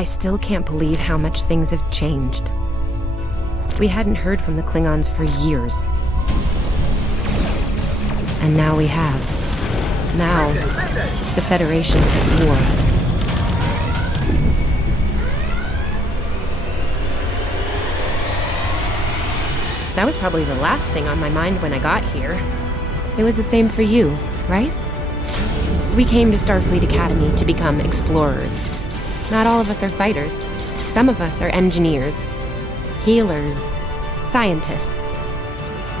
I still can't believe how much things have changed. We hadn't heard from the Klingons for years. And now we have. Now, the Federation's at war. That was probably the last thing on my mind when I got here. It was the same for you, right? We came to Starfleet Academy to become explorers. Not all of us are fighters. Some of us are engineers, healers, scientists.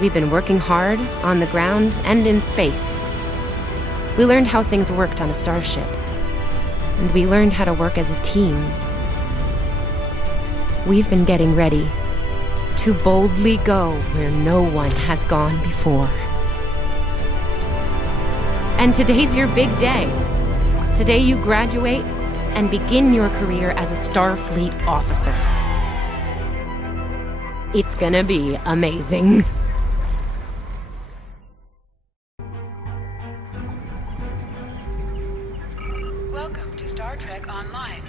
We've been working hard on the ground and in space. We learned how things worked on a starship. And we learned how to work as a team. We've been getting ready to boldly go where no one has gone before. And today's your big day. Today you graduate and begin your career as a Starfleet officer. It's gonna be amazing. Welcome to Star Trek Online.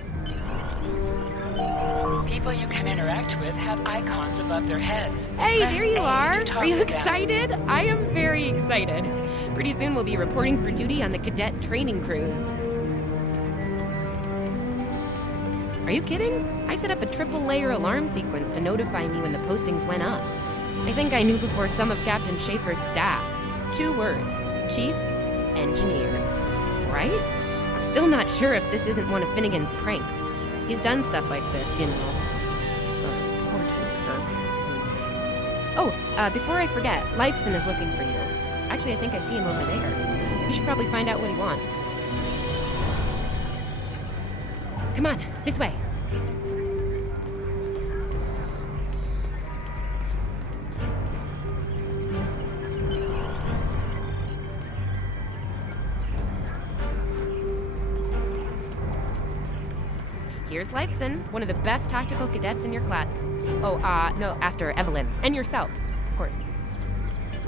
People you can interact with have icons above their heads. Hey, Press there you A are. to talk Are you with them. excited? I am very excited. Pretty soon we'll be reporting for duty on the cadet training cruise. Are you kidding? I set up a triple-layer alarm sequence to notify me when the postings went up. I think I knew before some of Captain Schaefer's staff. 2 words. Chief Engineer. Right? I'm still not sure if this isn't one of Finnegan's pranks. He's done stuff like this, you know. Poor Tim Kirk. Oh, before I forget, Lifeson is looking for you. Actually, I think I see him over there. You should probably find out what he wants. Come on, this way. Here's Lifeson, one of the best tactical cadets in your class. Oh, no, after Evelyn. And yourself, of course.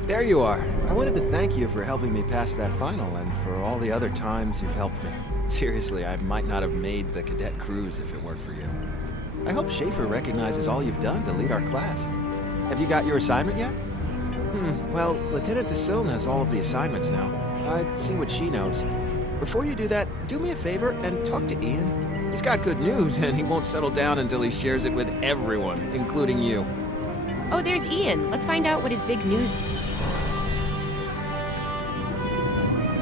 There you are. I wanted to thank you for helping me pass that final and for all the other times you've helped me. Seriously, I might not have made the cadet cruise if it weren't for you. I hope Schaefer recognizes all you've done to lead our class. Have you got your assignment yet? Well, Lieutenant DeSilne has all of the assignments now. I'd see what she knows. Before you do that, do me a favor and talk to Ian. He's got good news, and he won't settle down until he shares it with everyone, including you. Oh, there's Ian. Let's find out what his big news...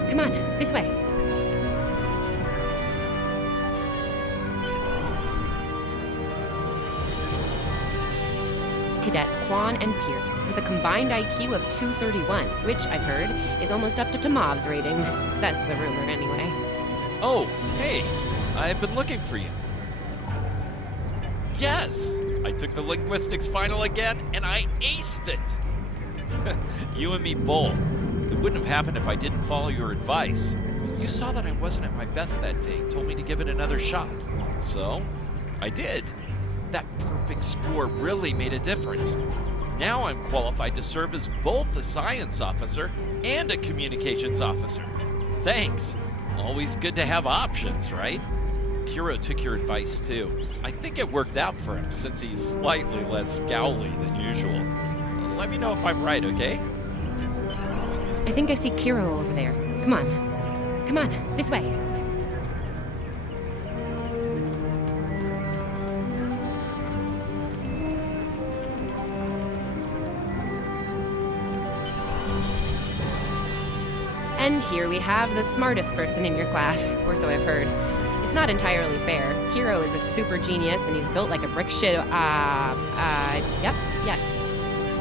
Come on, this way. Cadets Quan and Peart, with a combined IQ of 231, which, I've heard, is almost up to Tomov's rating. That's the rumor, anyway. Oh, hey, I've been looking for you. Yes, I took the linguistics final again, and I aced it. You and me both. It wouldn't have happened if I didn't follow your advice. You saw that I wasn't at my best that day, told me to give it another shot. So, I did. That perfect score really made a difference. Now I'm qualified to serve as both a science officer and a communications officer. Thanks. Always good to have options, right? Kiro took your advice too. I think it worked out for him since he's slightly less scowly than usual. Let me know if I'm right, okay? I think I see Kiro over there. Come on. Come on, this way. And here we have the smartest person in your class, or so I've heard. It's not entirely fair. Kiro is a super genius, and he's built like a brick shit. Yep, yes.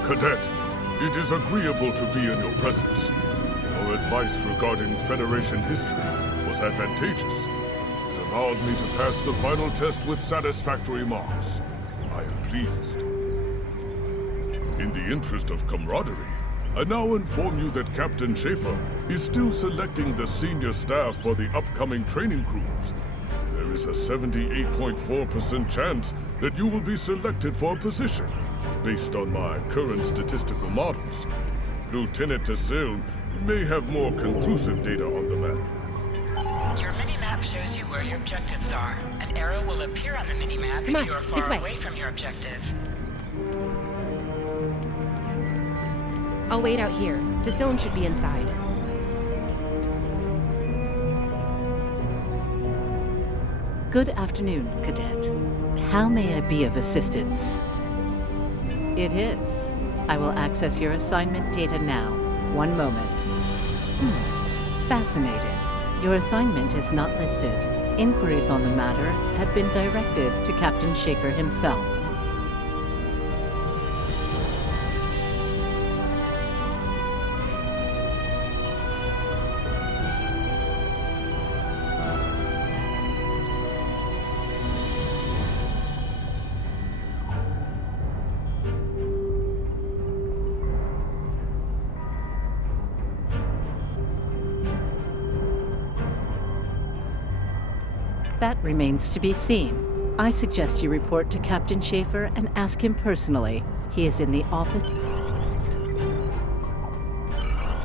Cadet, it is agreeable to be in your presence. Your advice regarding Federation history was advantageous. It allowed me to pass the final test with satisfactory marks. I am pleased. In the interest of camaraderie, I now inform you that Captain Schaefer is still selecting the senior staff for the upcoming training cruise. There is a 78.4% chance that you will be selected for a position, based on my current statistical models. Lieutenant DeSilne may have more conclusive data on the matter. Your mini-map shows you where your objectives are. An arrow will appear on the minimap Come on, if you are this far way. away from your objective. I'll wait out here. Decillium should be inside. Good afternoon, Cadet. How may I be of assistance? It is. I will access your assignment data now. One moment. Fascinating. Your assignment is not listed. Inquiries on the matter have been directed to Captain Schaefer himself. That remains to be seen. I suggest you report to Captain Schaefer and ask him personally. He is in the office.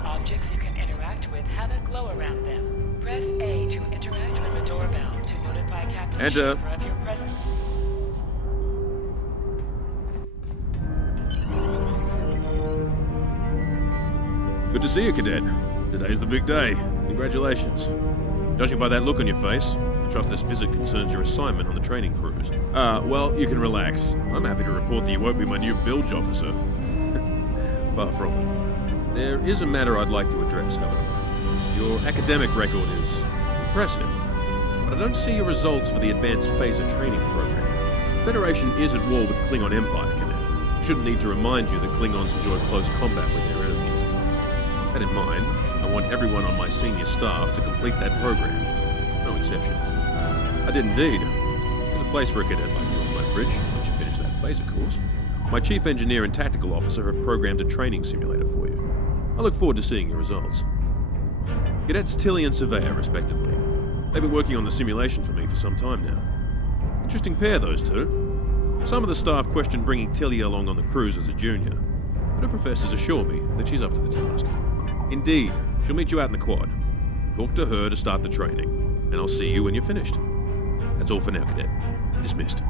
Objects you can interact with have a glow around them. Press A to interact with the doorbell to notify Captain Enter. Schaefer of your presence. Good to see you, Cadet. Today's the big day. Congratulations. Judging by that look on your face, I trust this visit concerns your assignment on the training cruise. Well, you can relax. I'm happy to report that you won't be my new bilge officer. Far from it. There is a matter I'd like to address, however. Your academic record is impressive, but I don't see your results for the advanced phaser training program. The Federation is at war with the Klingon Empire, Cadet. I shouldn't need to remind you that Klingons enjoy close combat with their enemies. That in mind, I want everyone on my senior staff to complete that program. No exceptions. I did indeed. There's a place for a cadet like you on my bridge once you finish that phaser course. My chief engineer and tactical officer have programmed a training simulator for you. I look forward to seeing your results. Cadets Tilly and Surveyor, respectively. They've been working on the simulation for me for some time now. Interesting pair, those two. Some of the staff question bringing Tilly along on the cruise as a junior, but her professors assure me that she's up to the task. Indeed, she'll meet you out in the quad. Talk to her to start the training, and I'll see you when you're finished. That's all for now, Cadet. Dismissed.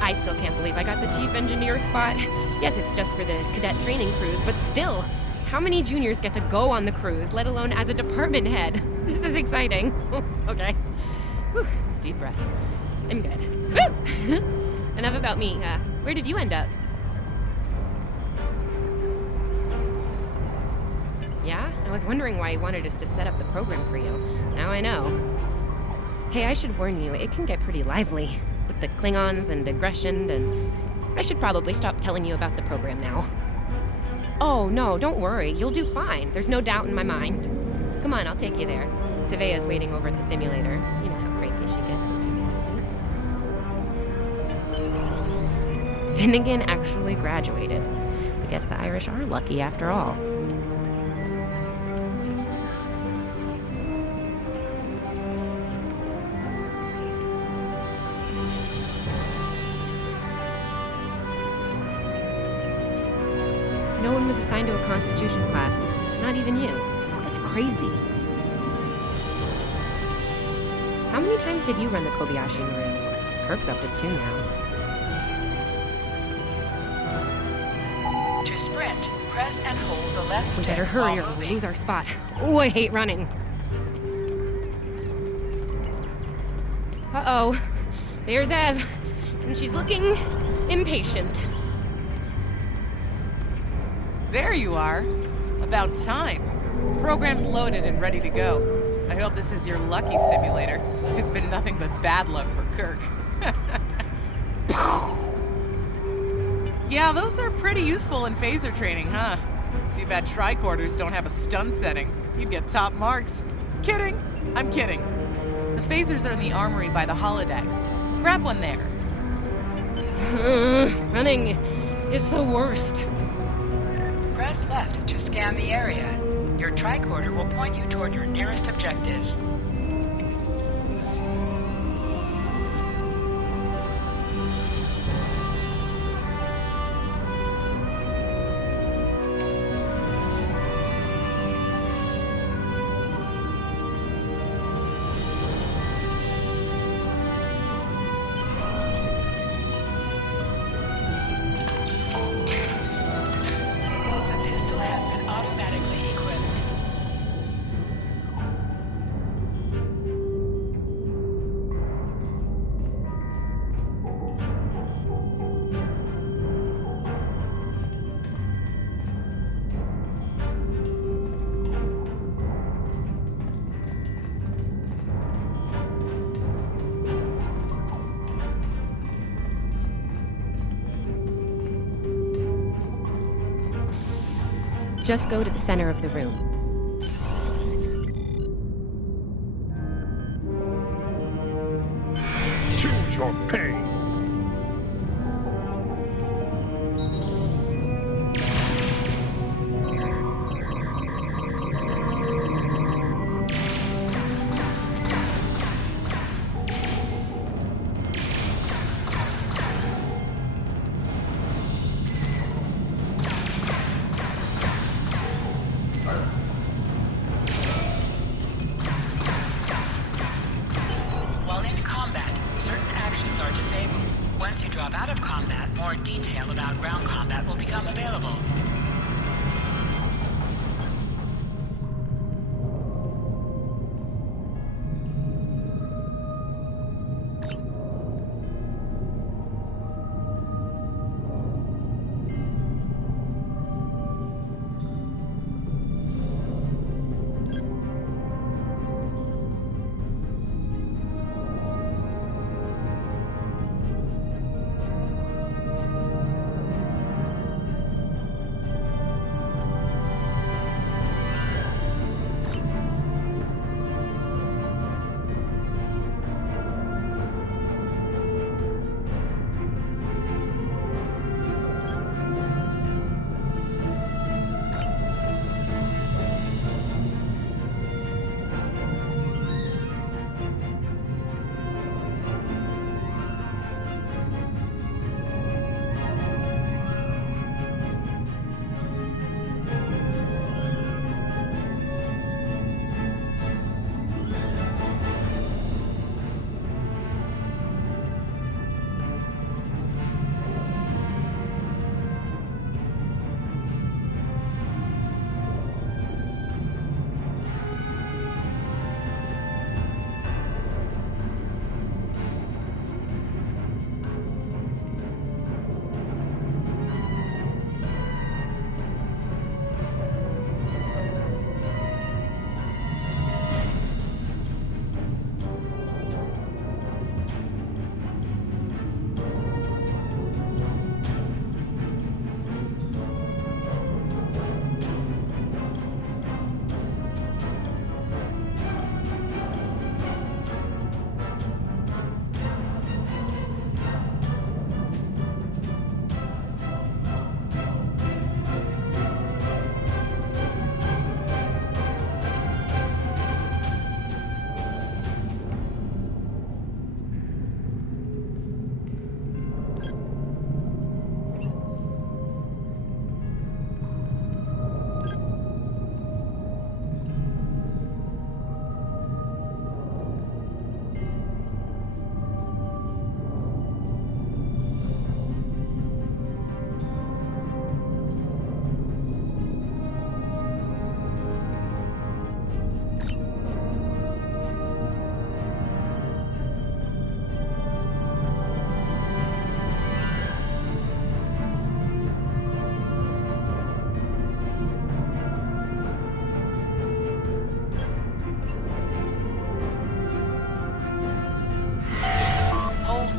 I still can't believe I got the chief engineer spot. Yes, it's just for the cadet training cruise, but still, how many juniors get to go on the cruise, let alone as a department head? This is exciting. Okay. Whew, deep breath. I'm good. Woo! Enough about me. Where did you end up? Yeah? I was wondering why you wanted us to set up the program for you. Now I know. Hey, I should warn you, it can get pretty lively. With the Klingons and aggression, and I should probably stop telling you about the program now. Oh, no, don't worry. You'll do fine. There's no doubt in my mind. Come on, I'll take you there. Surveyor's waiting over at the simulator. You know how cranky she gets when people are late. Finnegan actually graduated. I guess the Irish are lucky after all. No one was assigned to a Constitution class. Not even you. That's crazy. How many times did you run the Kobayashi Maru? Kirk's up to 2 now. To sprint, press and hold the left We stick better hurry while or we'll moving. lose our spot. Oh, I hate running. Uh-oh. There's Ev. And she's looking impatient. There you are. About time. Program's loaded and ready to go. I hope this is your lucky simulator. It's been nothing but bad luck for Kirk. Yeah, those are pretty useful in phaser training, huh? Too bad tricorders don't have a stun setting. You'd get top marks. Kidding! I'm kidding. The phasers are in the armory by the holodecks. Grab one there. Running is the worst. Press left to scan the area. Your tricorder will point you toward your nearest objective. The pistol has been automatically equipped. Just go to the center of the room. Choose your pain. While in combat, certain actions are disabled. Once you drop out of combat, more detail about ground combat will become available.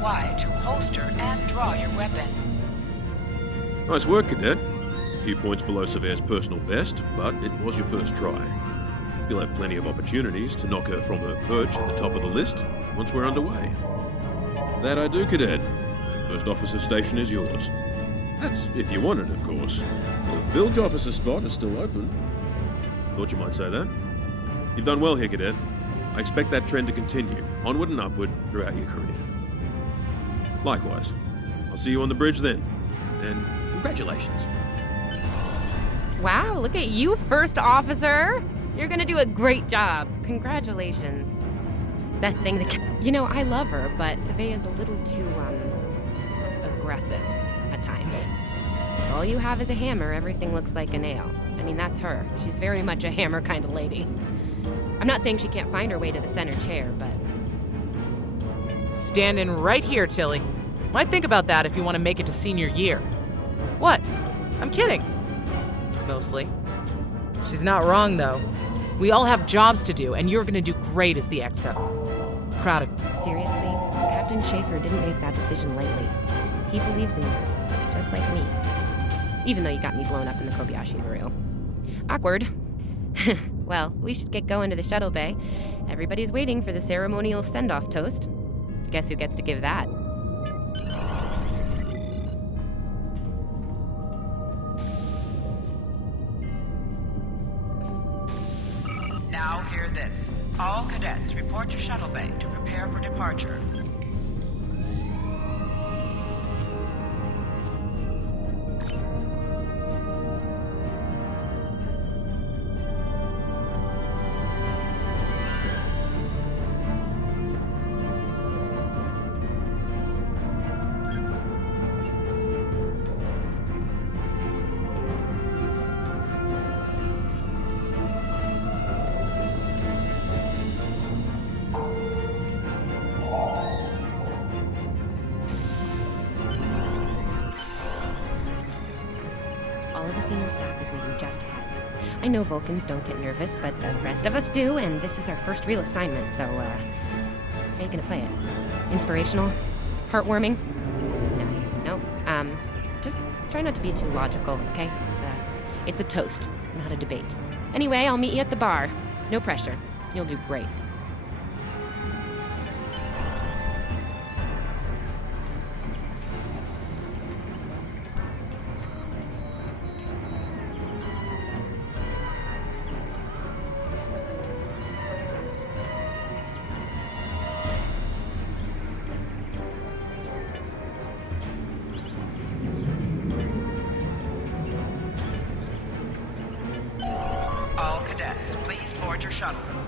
Y to holster and draw your weapon. Nice work, Cadet. A few points below Surveyor's personal best, but it was your first try. You'll have plenty of opportunities to knock her from her perch at the top of the list once we're underway. That I do, Cadet. First officer station is yours. That's if you want it, of course. The bilge officer spot is still open. Thought you might say that. You've done well here, Cadet. I expect that trend to continue, onward and upward, throughout your career. Likewise. I'll see you on the bridge then. And congratulations. Wow, look at you, First Officer! You're gonna do a great job. Congratulations. That thing that... You know, I love her, but Savea's a little too, aggressive at times. If all you have is a hammer, everything looks like a nail. I mean, that's her. She's very much a hammer kind of lady. I'm not saying she can't find her way to the center chair, but... Standing right here, Tilly. Might think about that if you want to make it to senior year. What? I'm kidding. Mostly. She's not wrong, though. We all have jobs to do, and you're gonna do great as the XO. Proud of you. Seriously, Captain Schaefer didn't make that decision lightly. He believes in you, just like me. Even though you got me blown up in the Kobayashi Maru. Awkward. Well, we should get going to the shuttle bay. Everybody's waiting for the ceremonial send-off toast. Guess who gets to give that? Now hear this. All cadets report to shuttle bay to prepare for departure. All of the senior staff is waiting just ahead. I know Vulcans don't get nervous, but the rest of us do, and this is our first real assignment, so, how are you gonna play it? Inspirational? Heartwarming? No. Just try not to be too logical, okay? It's a toast, not a debate. Anyway, I'll meet you at the bar. No pressure. You'll do great. All cadets, please board your shuttles.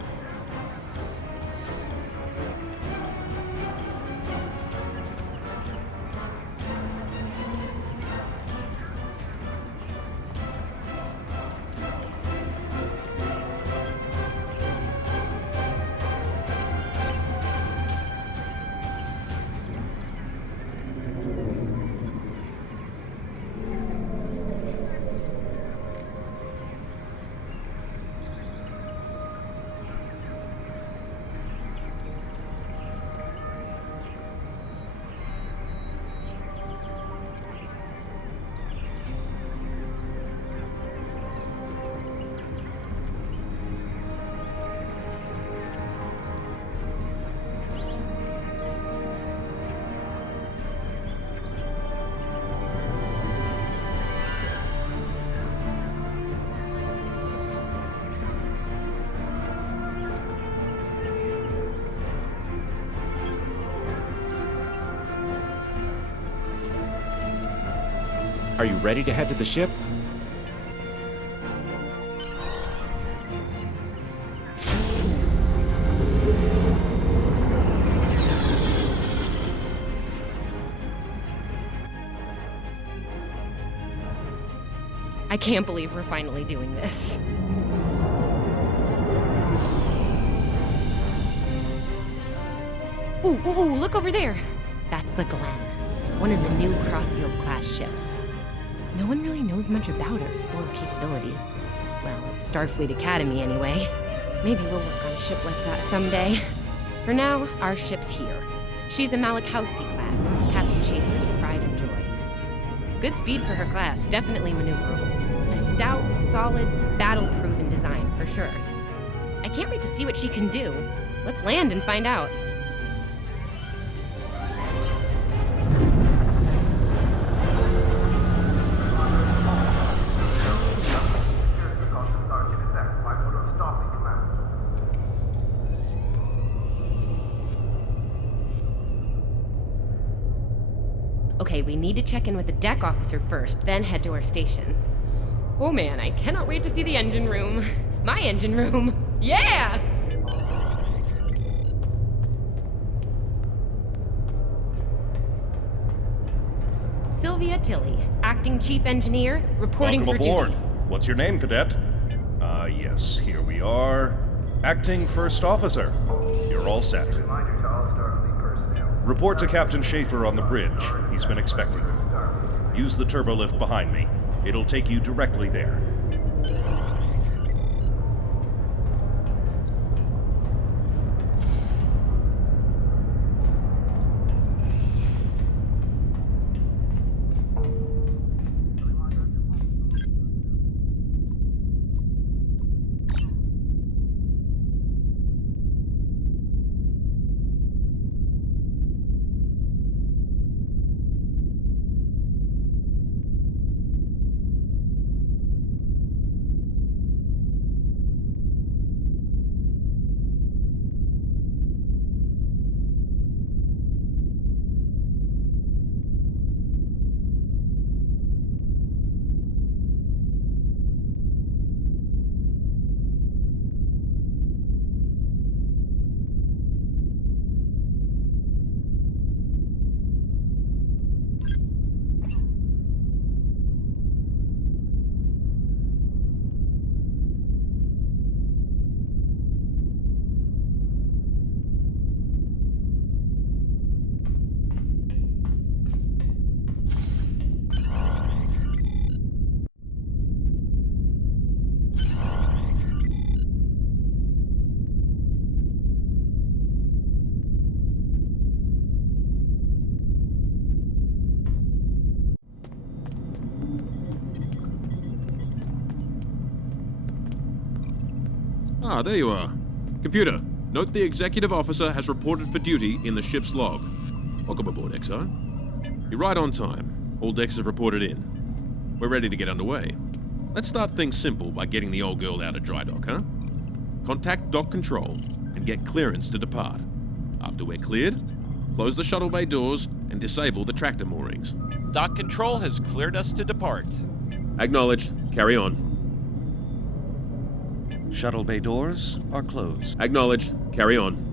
Are you ready to head to the ship? I can't believe we're finally doing this. Ooh, look over there. That's the Glen, one of the new Crossfield-class ships. No one really knows much about her or her capabilities. Well, at Starfleet Academy anyway. Maybe we'll work on a ship like that someday. For now, our ship's here. She's a Malachowski class, Captain Schaefer's pride and joy. Good speed for her class, definitely maneuverable. A stout, solid, battle-proven design, for sure. I can't wait to see what she can do. Let's land and find out. Okay, we need to check in with the deck officer first, then head to our stations. Oh man, I cannot wait to see the engine room. My engine room. Yeah! Sylvia Tilley, acting chief engineer, reporting Welcome for aboard. duty. What's your name, cadet? Yes, here we are. Acting first officer. You're all set. Report to Captain Schaefer on the bridge. He's been expecting you. Use the turbolift behind me. It'll take you directly there. Ah, there you are. Computer, note the executive officer has reported for duty in the ship's log. Welcome aboard, XO. You're right on time. All decks have reported in. We're ready to get underway. Let's start things simple by getting the old girl out of dry dock, huh? Contact dock control and get clearance to depart. After we're cleared, close the shuttle bay doors and disable the tractor moorings. Dock control has cleared us to depart. Acknowledged. Carry on. Shuttle bay doors are closed. Acknowledged. Carry on.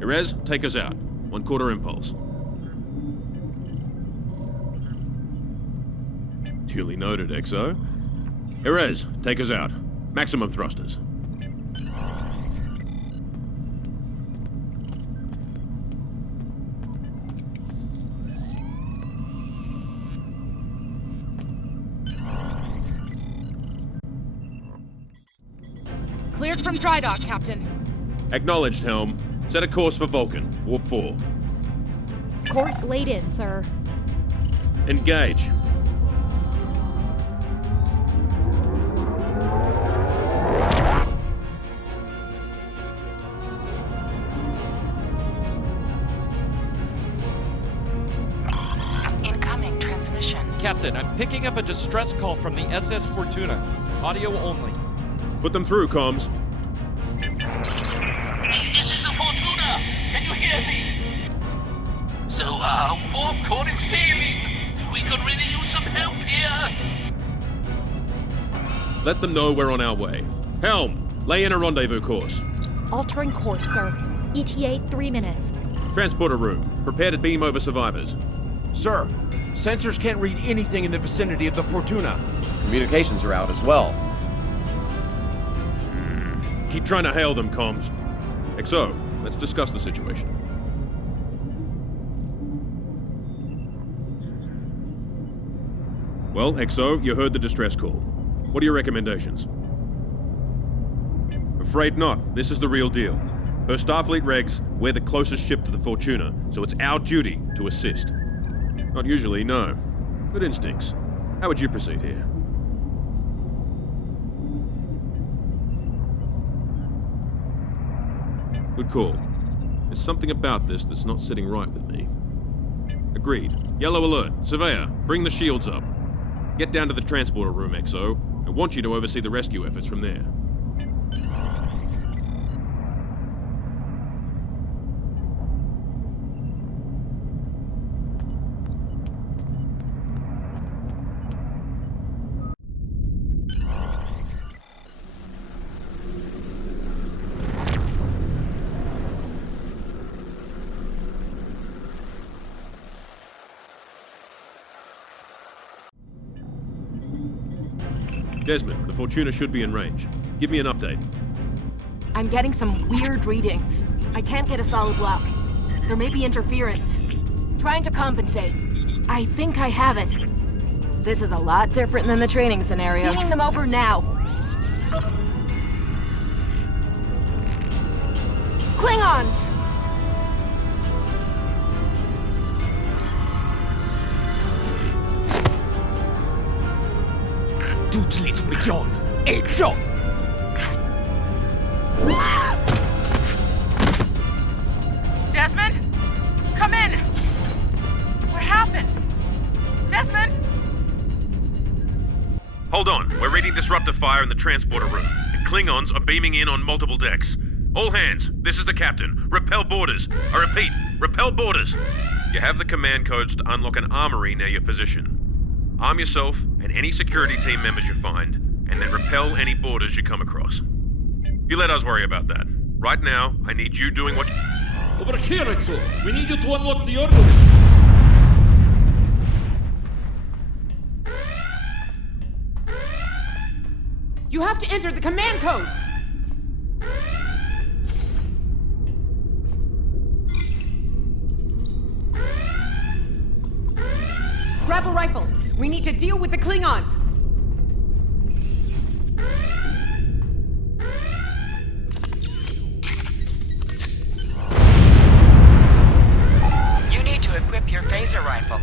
Perez, take us out. 1/4 impulse. Duly noted, XO. Perez, take us out. Maximum thrusters. Cleared from dry dock, Captain. Acknowledged, Helm. Set a course for Vulcan. Warp 4. Course laid in, sir. Engage. Incoming transmission. Captain, I'm picking up a distress call from the SS Fortuna. Audio only. Put them through, comms. This is the Fortuna! Can you hear me? So, warp core is failing. We could really use some help here. Let them know we're on our way. Helm, lay in a rendezvous course. Altering course, sir. ETA 3 minutes. Transporter room. Prepare to beam over survivors. Sir, Sensors can't read anything in the vicinity of the Fortuna. Communications are out as well. Keep trying to hail them, comms. XO, let's discuss the situation. Well, XO, you heard the distress call. What are your recommendations? Afraid not. This is the real deal. Per Starfleet regs, we're the closest ship to the Fortuna, so it's our duty to assist. Not usually, no. Good instincts. How would you proceed here? Good call. There's something about this that's not sitting right with me. Agreed. Yellow alert. Surveyor, bring the shields up. Get down to the transporter room, XO. I want you to oversee the rescue efforts from there. Desmond, the Fortuna should be in range. Give me an update. I'm getting some weird readings. I can't get a solid lock. There may be interference. Trying to compensate. I think I have it. This is a lot different than the training scenarios. Beaming them over now. Klingons! Desmond? Come in! What happened? Desmond? Hold on. We're reading disruptor fire in the transporter room. And Klingons are beaming in on multiple decks. All hands, this is the captain. Repel boarders. I repeat, repel boarders. You have the command codes to unlock an armory near your position. Arm yourself and any security team members you find, and then repel any boarders you come across. You let us worry about that. Right now, I need you doing what... Over here, XO. We need you to unlock the armory. You have to enter the command codes! Grab a rifle! We need to deal with the Klingons! You need to equip your phaser rifle.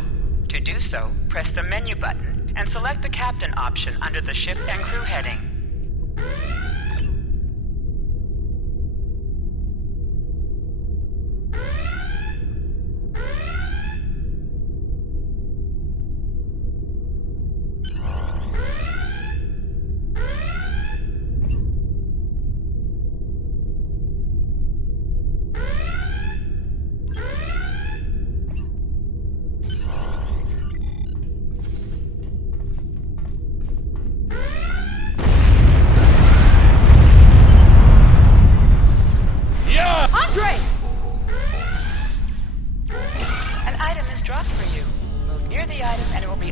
To do so, press the menu button and select the Captain option under the ship and crew heading.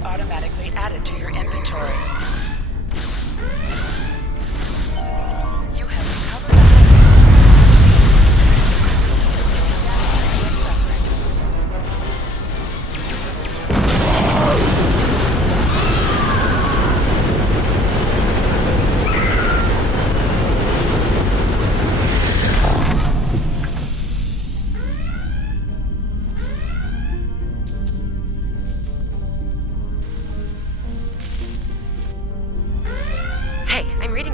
Automatically added to your inventory. You have recovered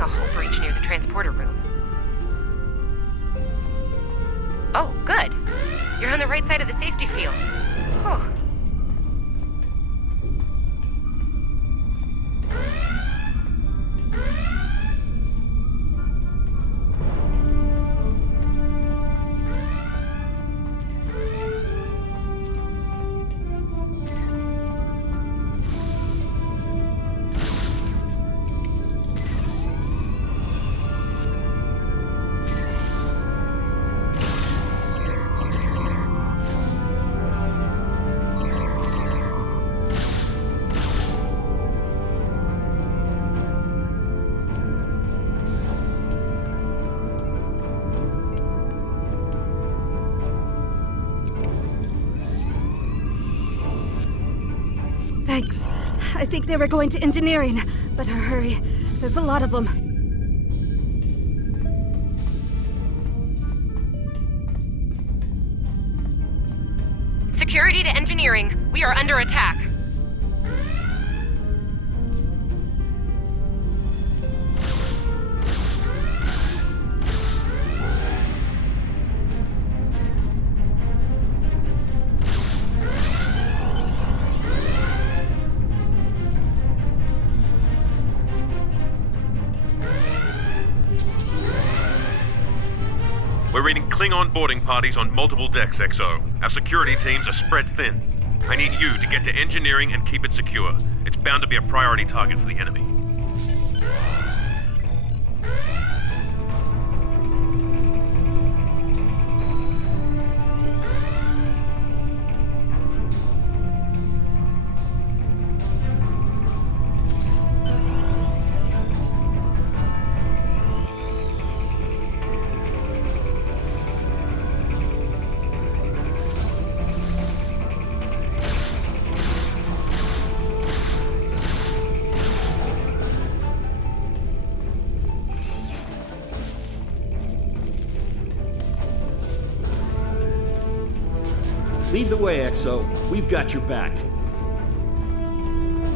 a hull breach near the transporter room. Oh, good. You're on the right side of the safety field. Whew. I think they were going to engineering. Better hurry. There's a lot of them. Security to engineering. We are under attack. We're reading Klingon boarding parties on multiple decks, XO. Our security teams are spread thin. I need you to get to engineering and keep it secure. It's bound to be a priority target for the enemy. Lead the way, XO. We've got your back.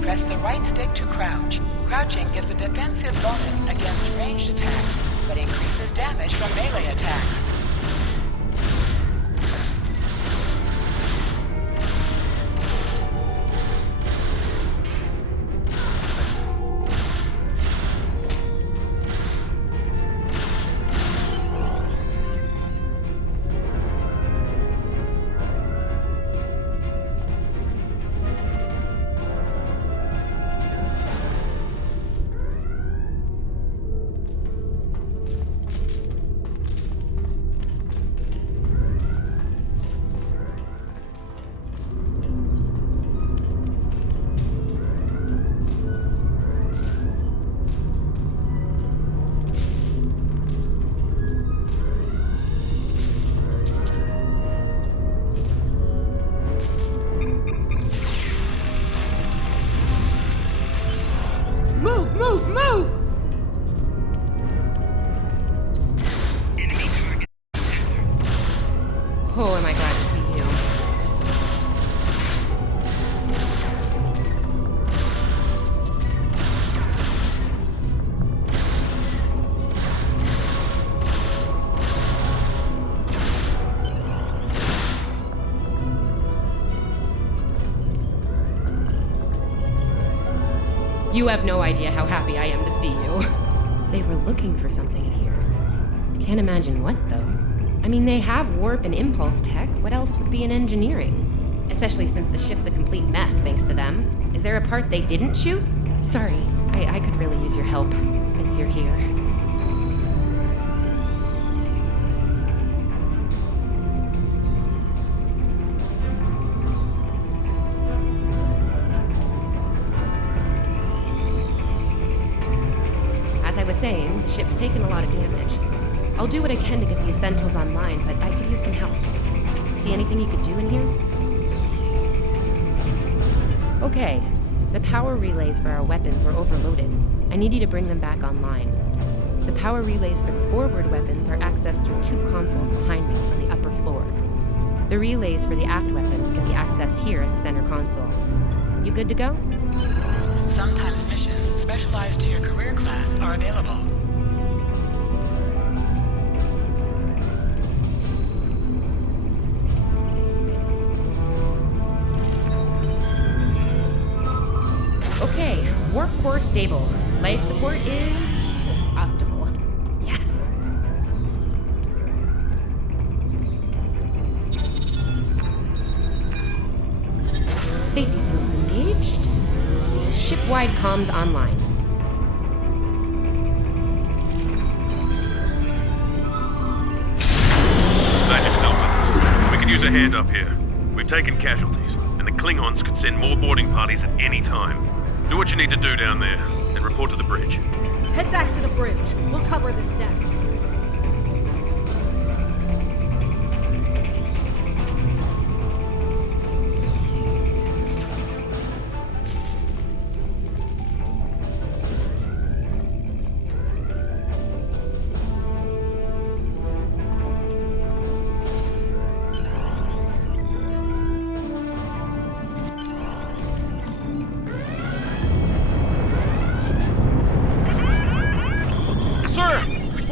Press the right stick to crouch. Crouching gives a defensive bonus against ranged attacks, but increases damage from melee attacks. Oh, am I glad to see you. You have no idea how happy I am to see you. They were looking for something in here. Can't imagine what, though. I mean, they have warp and impulse tech. What else would be in engineering? Especially since the ship's a complete mess thanks to them. Is there a part they didn't shoot? Sorry, I could really use your help since you're here. As I was saying, the ship's taken a lot of damage. I'll do what I can to get the essentials online, but I could use some help. See anything you could do in here? Okay. The power relays for our weapons were overloaded. I need you to bring them back online. The power relays for the forward weapons are accessed through 2 consoles behind me on the upper floor. The relays for the aft weapons can be accessed here in the center console. You good to go? Sometimes missions specialized to your career class are available. Okay, warp core stable. Life support is optimal. Yes. Safety fields engaged. Ship-wide comms online. Major Stelman, we could use a hand up here. We've taken casualties, and the Klingons could send more boarding parties at any time. Do what you need to do down there, and report to the bridge. Head back to the bridge. We'll cover this deck.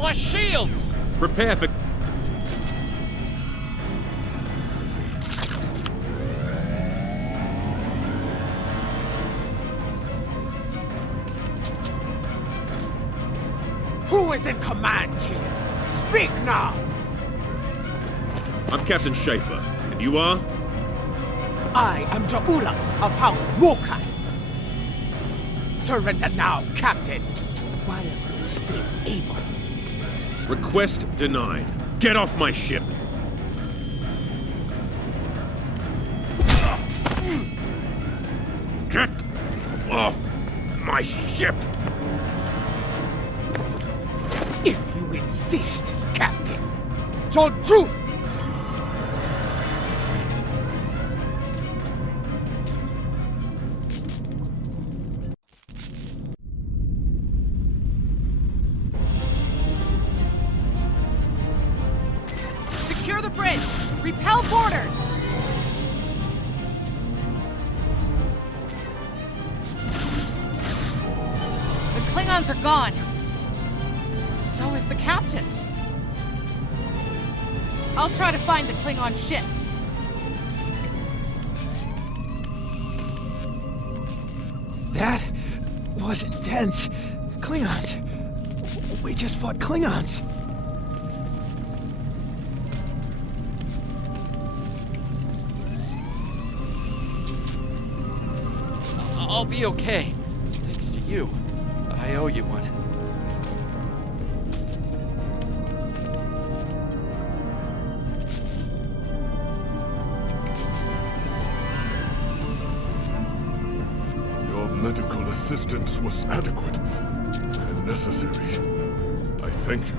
my shields! Prepare for... Who is in command here? Speak now! I'm Captain Schaefer, and you are? I am Ja'ula of House Mokai. Surrender now, Captain, while you're still able. Request denied. Get off my ship! Get off my ship! If you insist, Captain. Joju! Secure the bridge! Repel boarders! The Klingons are gone. So is the captain. I'll try to find the Klingon ship. That was intense. Klingons. We just fought Klingons. I'll be okay. Thanks to you. I owe you one. Your medical assistance was adequate and necessary. I thank you.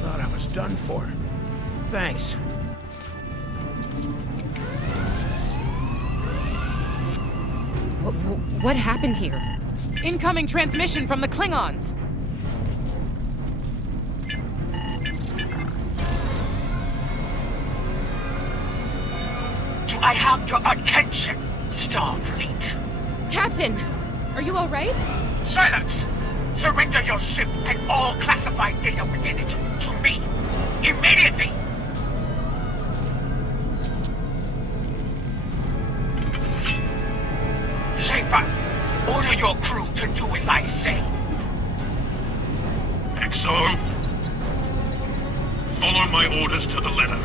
Thought I was done for. Thanks. What happened here? Incoming transmission from the Klingons. Do I have your attention, Starfleet? Captain, are you all right? Silence! Surrender your ship and all classified data within it to me. Immediately! Schaefer, order your crew to do as I say. XO, follow my orders to the letter.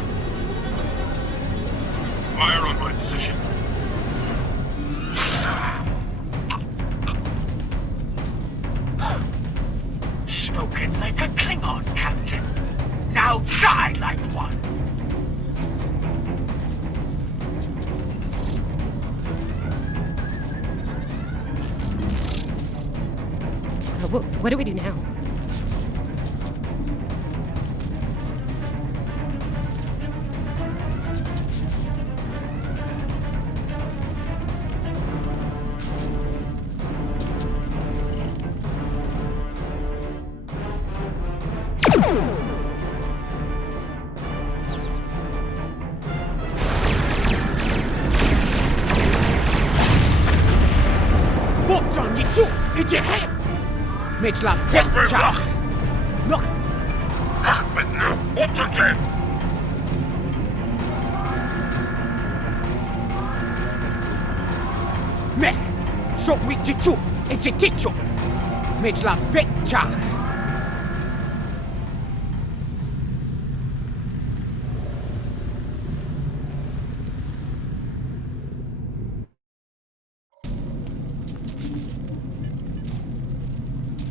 Fire on my position. Spoken like a Klingon, Captain. Now die like one. What do we do now? Mitch la picture! Look! Maintenant, otogen! Mech! Show me chichu! It's tichu! Mitch la picture!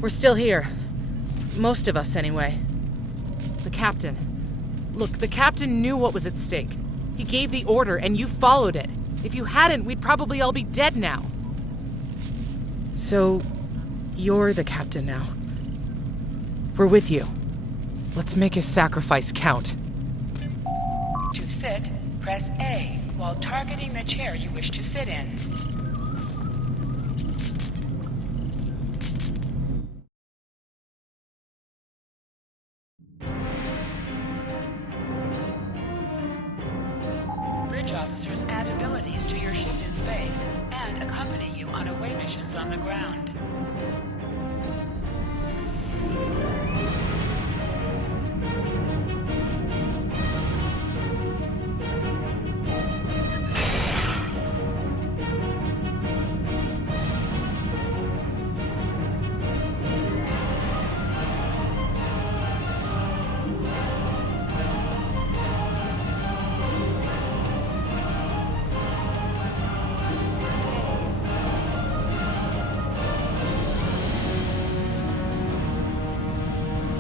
We're still here. Most of us, anyway. The captain. Look, the captain knew what was at stake. He gave the order, and you followed it. If you hadn't, we'd probably all be dead now. So, you're the captain now. We're with you. Let's make his sacrifice count. To set, Press A while targeting the chair you wish to sit in. Bridge officers add abilities to your ship in space and accompany you on away missions on the ground.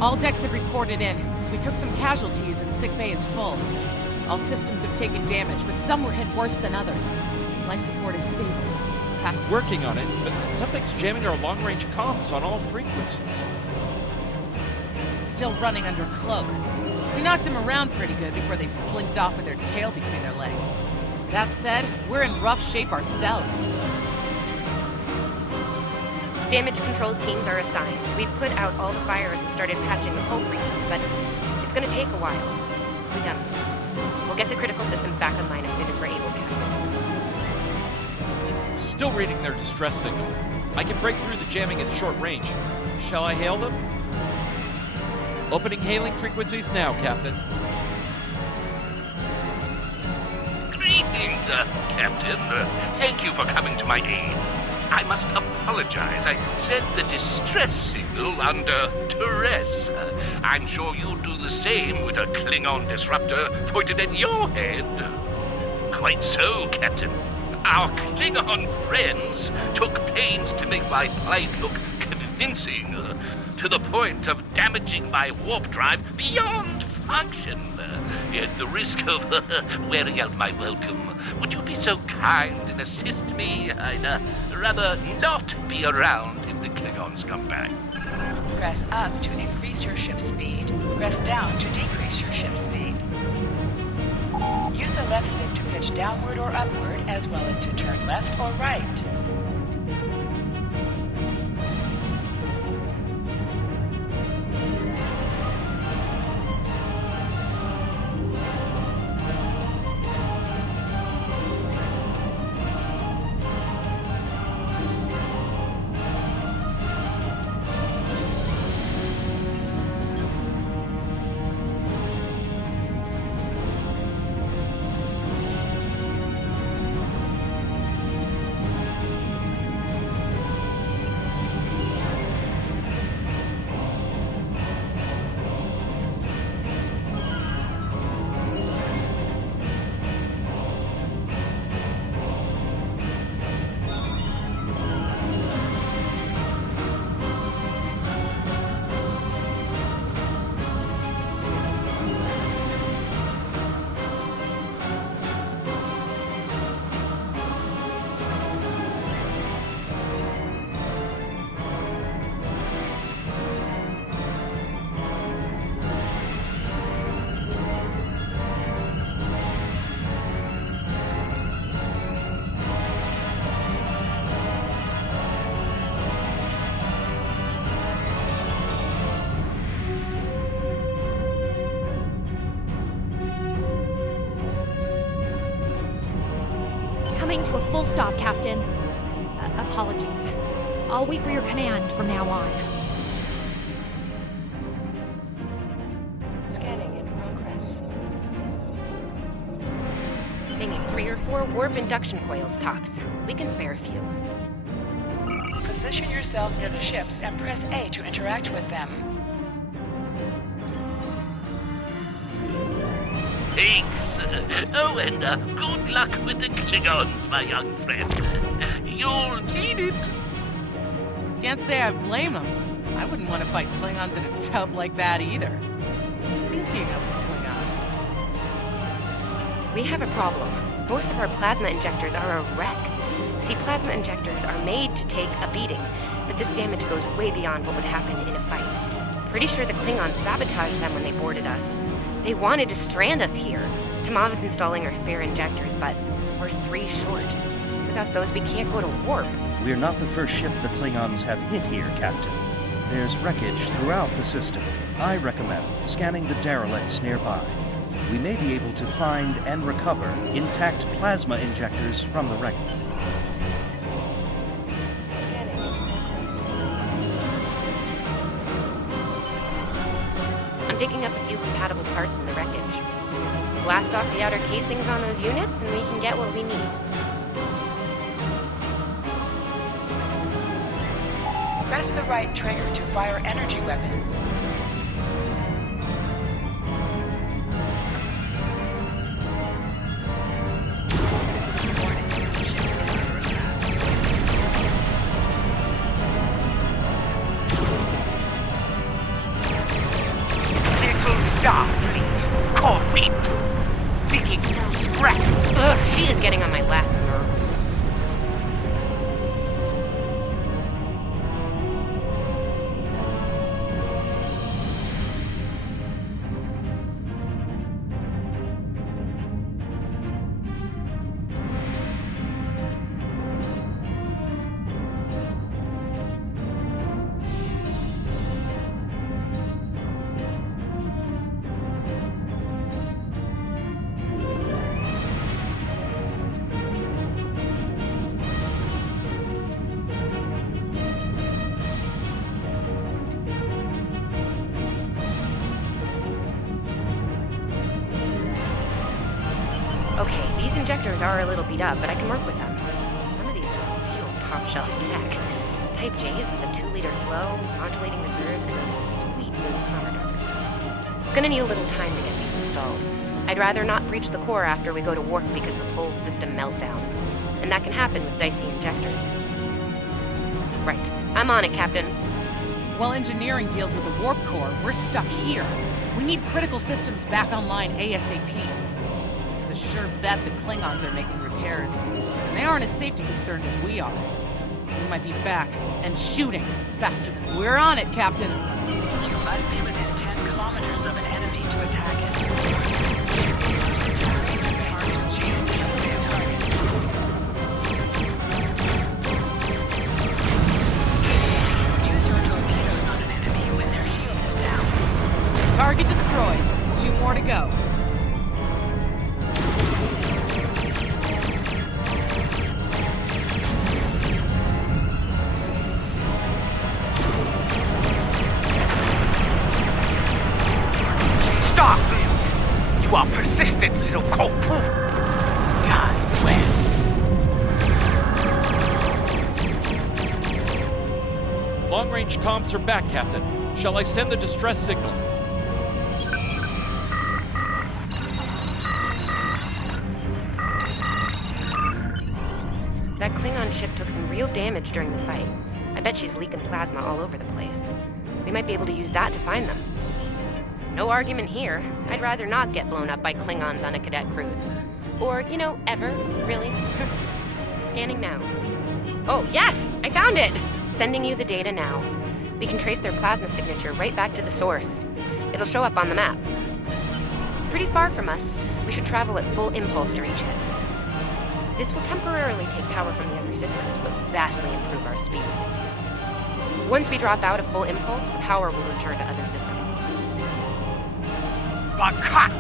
All decks have reported in. We took some casualties and sick bay is full. All systems have taken damage, but some were hit worse than others. Life support is stable. Working on it, but something's jamming our long-range comms on all frequencies. Still running under cloak. We knocked him around pretty good before they slinked off with their tail between their legs. That said, we're in rough shape ourselves. Damage control teams are assigned. We've put out all the fires and started patching the hull breaches, but it's gonna take a while. We'll get the critical systems back online as soon as we're able, Captain. Still reading their distress signal. I can break through the jamming at short range. Shall I hail them? Opening hailing frequencies now, Captain. Greetings, Captain. Thank you for coming to my aid. I must apologize. I sent the distress signal under duress. I'm sure you'll do the same with a Klingon disruptor pointed at your head. Quite so, Captain. Our Klingon friends took pains to make my plight look convincing, to the point of damaging my warp drive beyond function. At the risk of wearing out my welcome, would you be so kind and assist me? I'd rather not be around if the Klingons come back. Press up to increase your ship speed. Press down to decrease your ship speed. Use the left stick to pitch downward or upward, as well as to turn left or right. Coming to a full stop, Captain. Apologies. I'll wait for your command from now on. Scanning in progress. Hanging 3 or 4 warp induction coils tops. We can spare a few. Position yourself near the ships and press A to interact with them. Thanks. Oh, and good luck with the Klingons, my young friend. You'll need it. Can't say I blame them. I wouldn't want to fight Klingons in a tub like that either. Speaking of Klingons... We have a problem. Most of our plasma injectors are a wreck. See, plasma injectors are made to take a beating, but this damage goes way beyond what would happen in a fight. Pretty sure the Klingons sabotaged them when they boarded us. They wanted to strand us here, Timov is installing our spare injectors, but we're 3 short. Without those, we can't go to warp. We're not the first ship the Klingons have hit here, Captain. There's wreckage throughout the system. I recommend scanning the derelicts nearby. We may be able to find and recover intact plasma injectors from the wreckage. I'm picking up a few compatible parts in the wreckage. Blast off the outer casings on those units, and we can get what we need. Press the right trigger to fire energy weapons. Little Starfleet, caught me digging through scraps. Ugh, she is getting on my last nerve. Okay, these injectors are a little beat up, but I can work with them. Some of these are real top-shelf tech. Type J's with a 2-liter flow, modulating reserves, and those sweet new commodores. Gonna need a little time to get these installed. I'd rather not breach the core after we go to warp because of a full system meltdown. And that can happen with dicey injectors. Right. I'm on it, Captain. While engineering deals with the warp core, we're stuck here. We need critical systems back online ASAP. It's a sure bet the Klingons are making repairs. And they aren't as safety concerned as we are. We might be back and shooting faster than we're on it, Captain. You must be within 10 kilometers of an enemy to attack it. Use your torpedoes on an enemy when their heel is down. Target destroyed. 2 more to go. Starfield, you are persistent, little cope. Die well. Long-range comms are back, Captain. Shall I send the distress signal? That Klingon ship took some real damage during the fight. I bet she's leaking plasma all over the place. We might be able to use that to find them. No argument here. I'd rather not get blown up by Klingons on a cadet cruise. Or, ever, really. Scanning now. Oh, yes! I found it! Sending you the data now. We can trace their plasma signature right back to the source. It'll show up on the map. It's pretty far from us. We should travel at full impulse to reach it. This will temporarily take power from the other systems, but vastly improve our speed. Once we drop out of full impulse, the power will return to other systems. Bakat,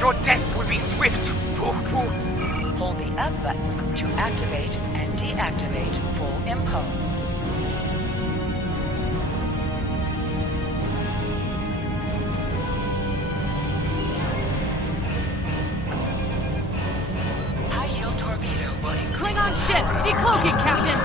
your death will be swift. Hold the up button to activate and deactivate full impulse. High-yield torpedo will increase... Klingon ships! Decloaking, Captain!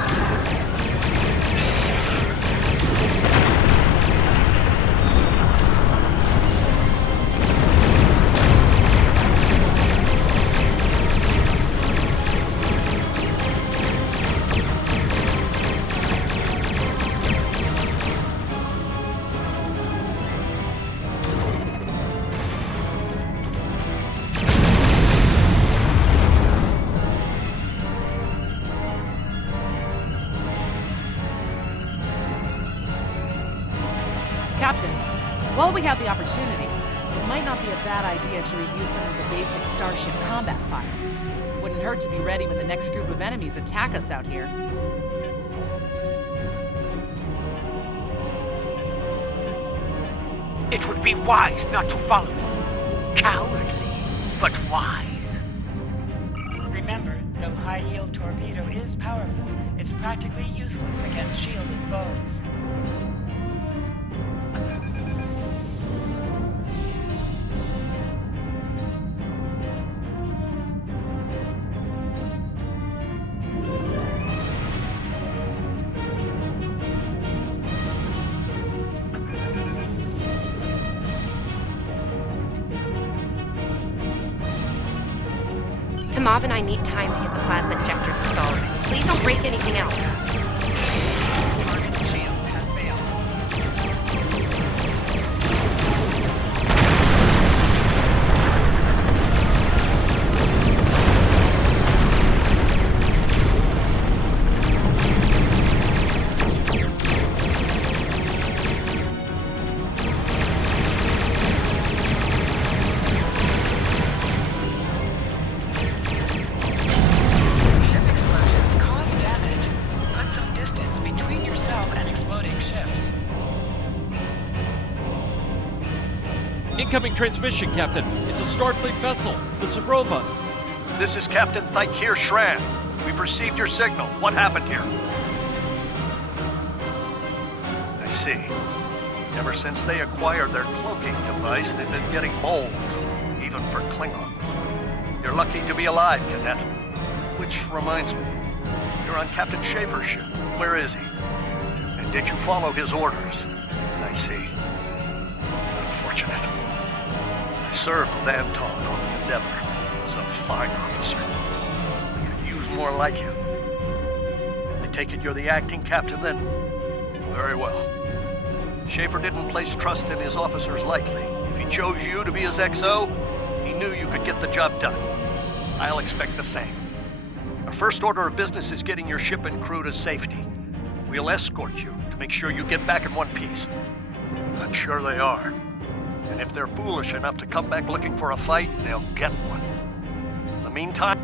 Captain, while we have the opportunity, it Might not be a bad idea to review some of the basic Starship combat files. Wouldn't hurt to be ready when the next group of enemies attack us out here. It would be wise not to follow me. Cowardly, but wise. Remember, though high-yield torpedo is powerful, it's practically useless against shielded foes. Mav and I need time to get the plasma injectors installed. Please don't break anything else. Target shield has Incoming transmission, Captain. It's a Starfleet vessel, the Sagrova. This is Captain Thykir Shran. We've received your signal. What happened here? I see. Ever since they acquired their cloaking device, they've been getting bold, even for Klingons. You're lucky to be alive, Cadet. Which reminds me, you're on Captain Schaefer's ship. Where is he? And did you follow his orders? I see. Unfortunate. I served with Anton on the Endeavor. He's a fine officer. We could use more like him. I take it you're the acting captain then? Very well. Schaefer didn't place trust in his officers lightly. If he chose you to be his XO, he knew you could get the job done. I'll expect the same. Our first order of business is getting your ship and crew to safety. We'll escort you to make sure you get back in one piece. I'm sure they are. And if they're foolish enough to come back looking for a fight, they'll get one. In the meantime...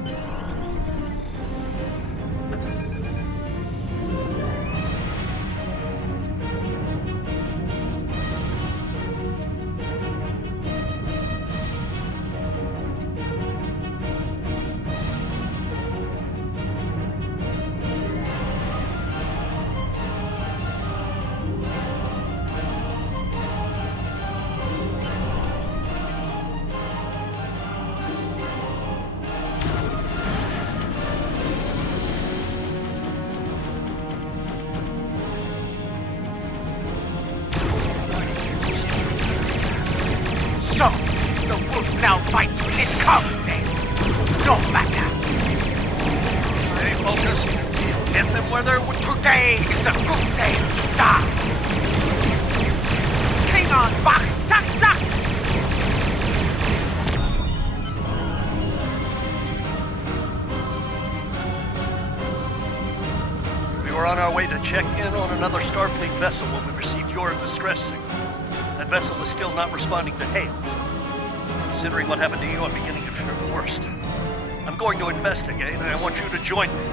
So, the wolf now bites when it comes, eh? No matter. Stay focused. Get them where they're... Today is a good day to die. Klingon, Bach, tak, tak! We were on our way to check in on another Starfleet vessel when we received your distress signal. That vessel is still not responding to hail. Considering what happened to you, I'm beginning to fear the worst. I'm going to investigate, and I want you to join me.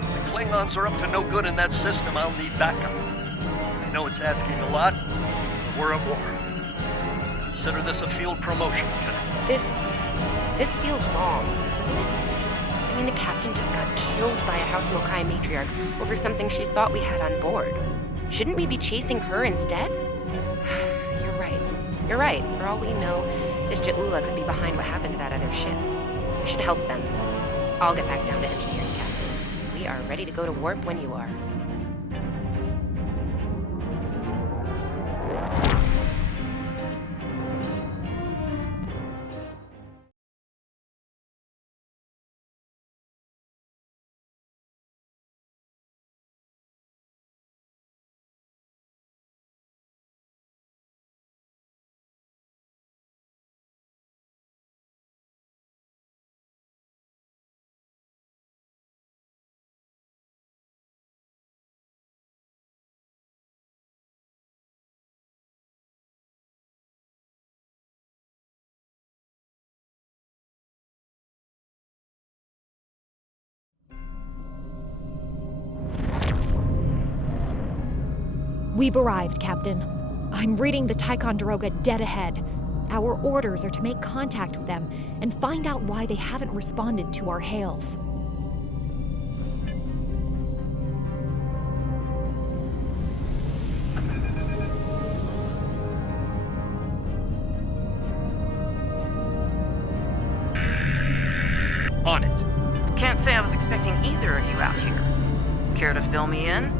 If the Klingons are up to no good in that system, I'll need backup. I know it's asking a lot, but we're at war. Consider this a field promotion, Kennedy. This feels wrong, doesn't it? I mean, the captain just got killed by a House Mokai matriarch over something she thought we had on board. Shouldn't we be chasing her instead? You're right. For all we know, this Ja'ula could be behind what happened to that other ship. We should help them. I'll get back down to engineering, Captain. We are ready to go to warp when you are. We've arrived, Captain. I'm reading the Ticonderoga dead ahead. Our orders are to make contact with them and find out why they haven't responded to our hails. On it. Can't say I was expecting either of you out here. Care to fill me in?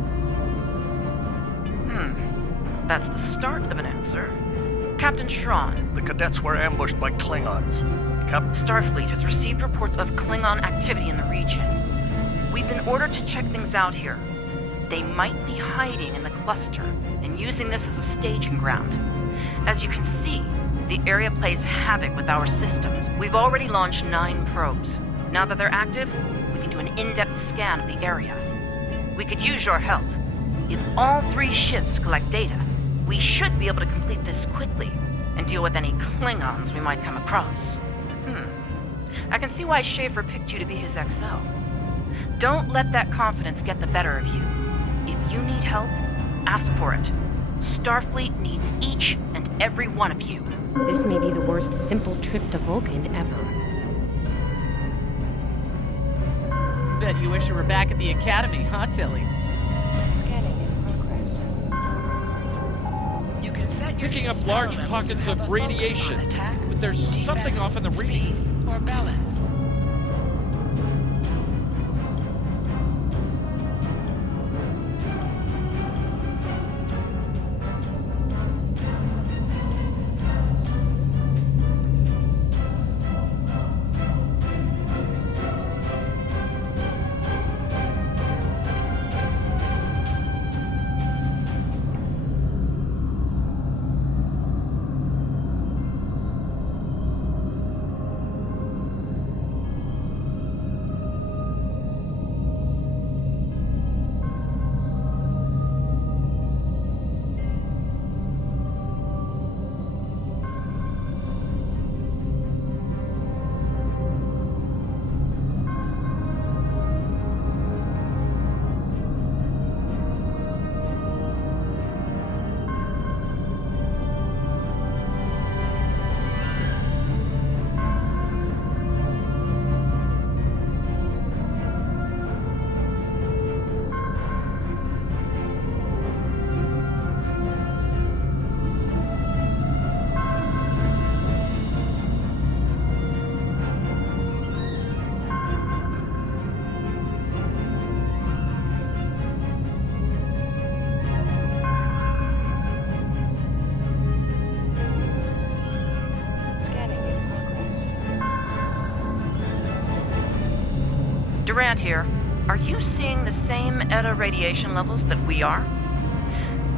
That's the start of an answer. Captain Schrawn. The cadets were ambushed by Klingons. Starfleet has received reports of Klingon activity in the region. We've been ordered to check things out here. They might be hiding in the cluster and using this as a staging ground. As you can see, the area plays havoc with our systems. We've already launched 9 probes. Now that they're active, we can do an in-depth scan of the area. We could use your help. If all 3 ships collect data, we should be able to complete this quickly and deal with any Klingons we might come across. I can see why Schaefer picked you to be his XO. Don't let that confidence get the better of you. If you need help, ask for it. Starfleet needs each and every one of you. This may be the worst simple trip to Vulcan ever. Bet you wish you were back at the Academy, huh, Tilly? Picking up large pockets of radiation, but there's something off in the readings. Or balance. Durant here. Are you seeing the same ETA radiation levels that we are?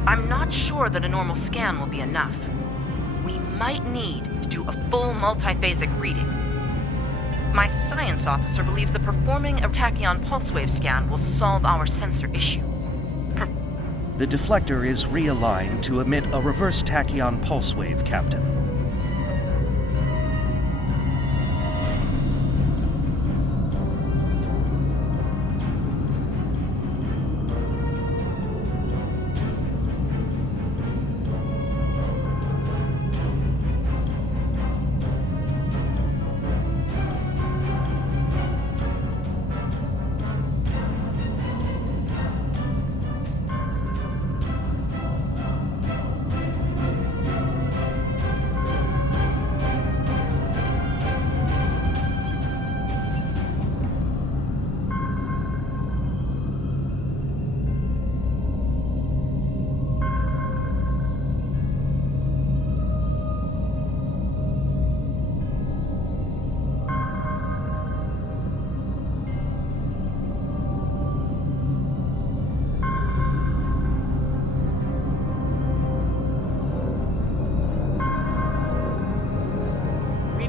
I'm not sure that a normal scan will be enough. We might need to do a full multiphasic reading. My science officer believes that performing a tachyon pulse wave scan will solve our sensor issue. The deflector is realigned to emit a reverse tachyon pulse wave, Captain.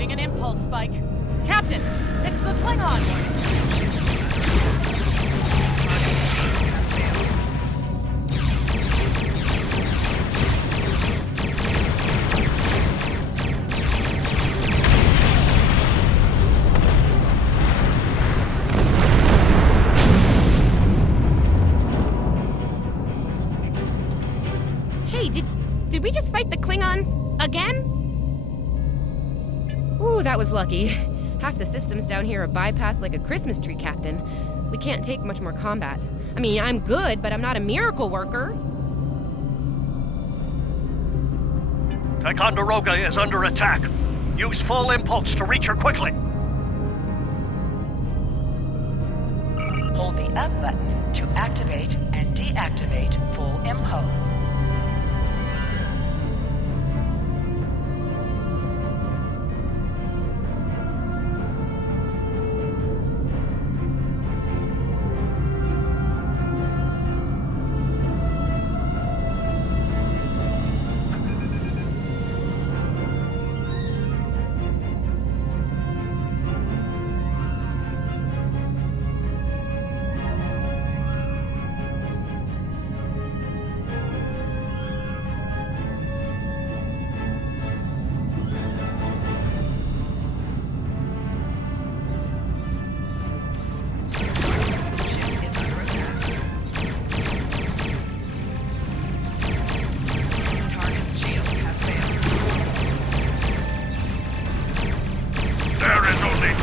An impulse spike. Captain, it's the Klingons! fight the Klingons again? Ooh, that was lucky. Half the systems down here are bypassed like a Christmas tree, Captain. We can't take much more combat. I mean, I'm good, but I'm not a miracle worker. Ticonderoga is under attack. Use full impulse to reach her quickly. Hold the up button to activate and deactivate full impulse.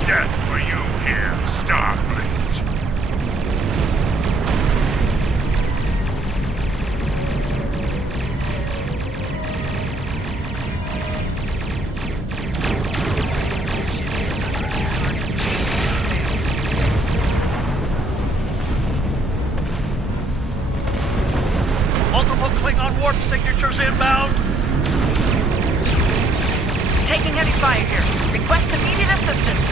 Death for you here, Starfleet. Multiple Klingon warp signatures inbound. Taking heavy fire here. Request immediate assistance.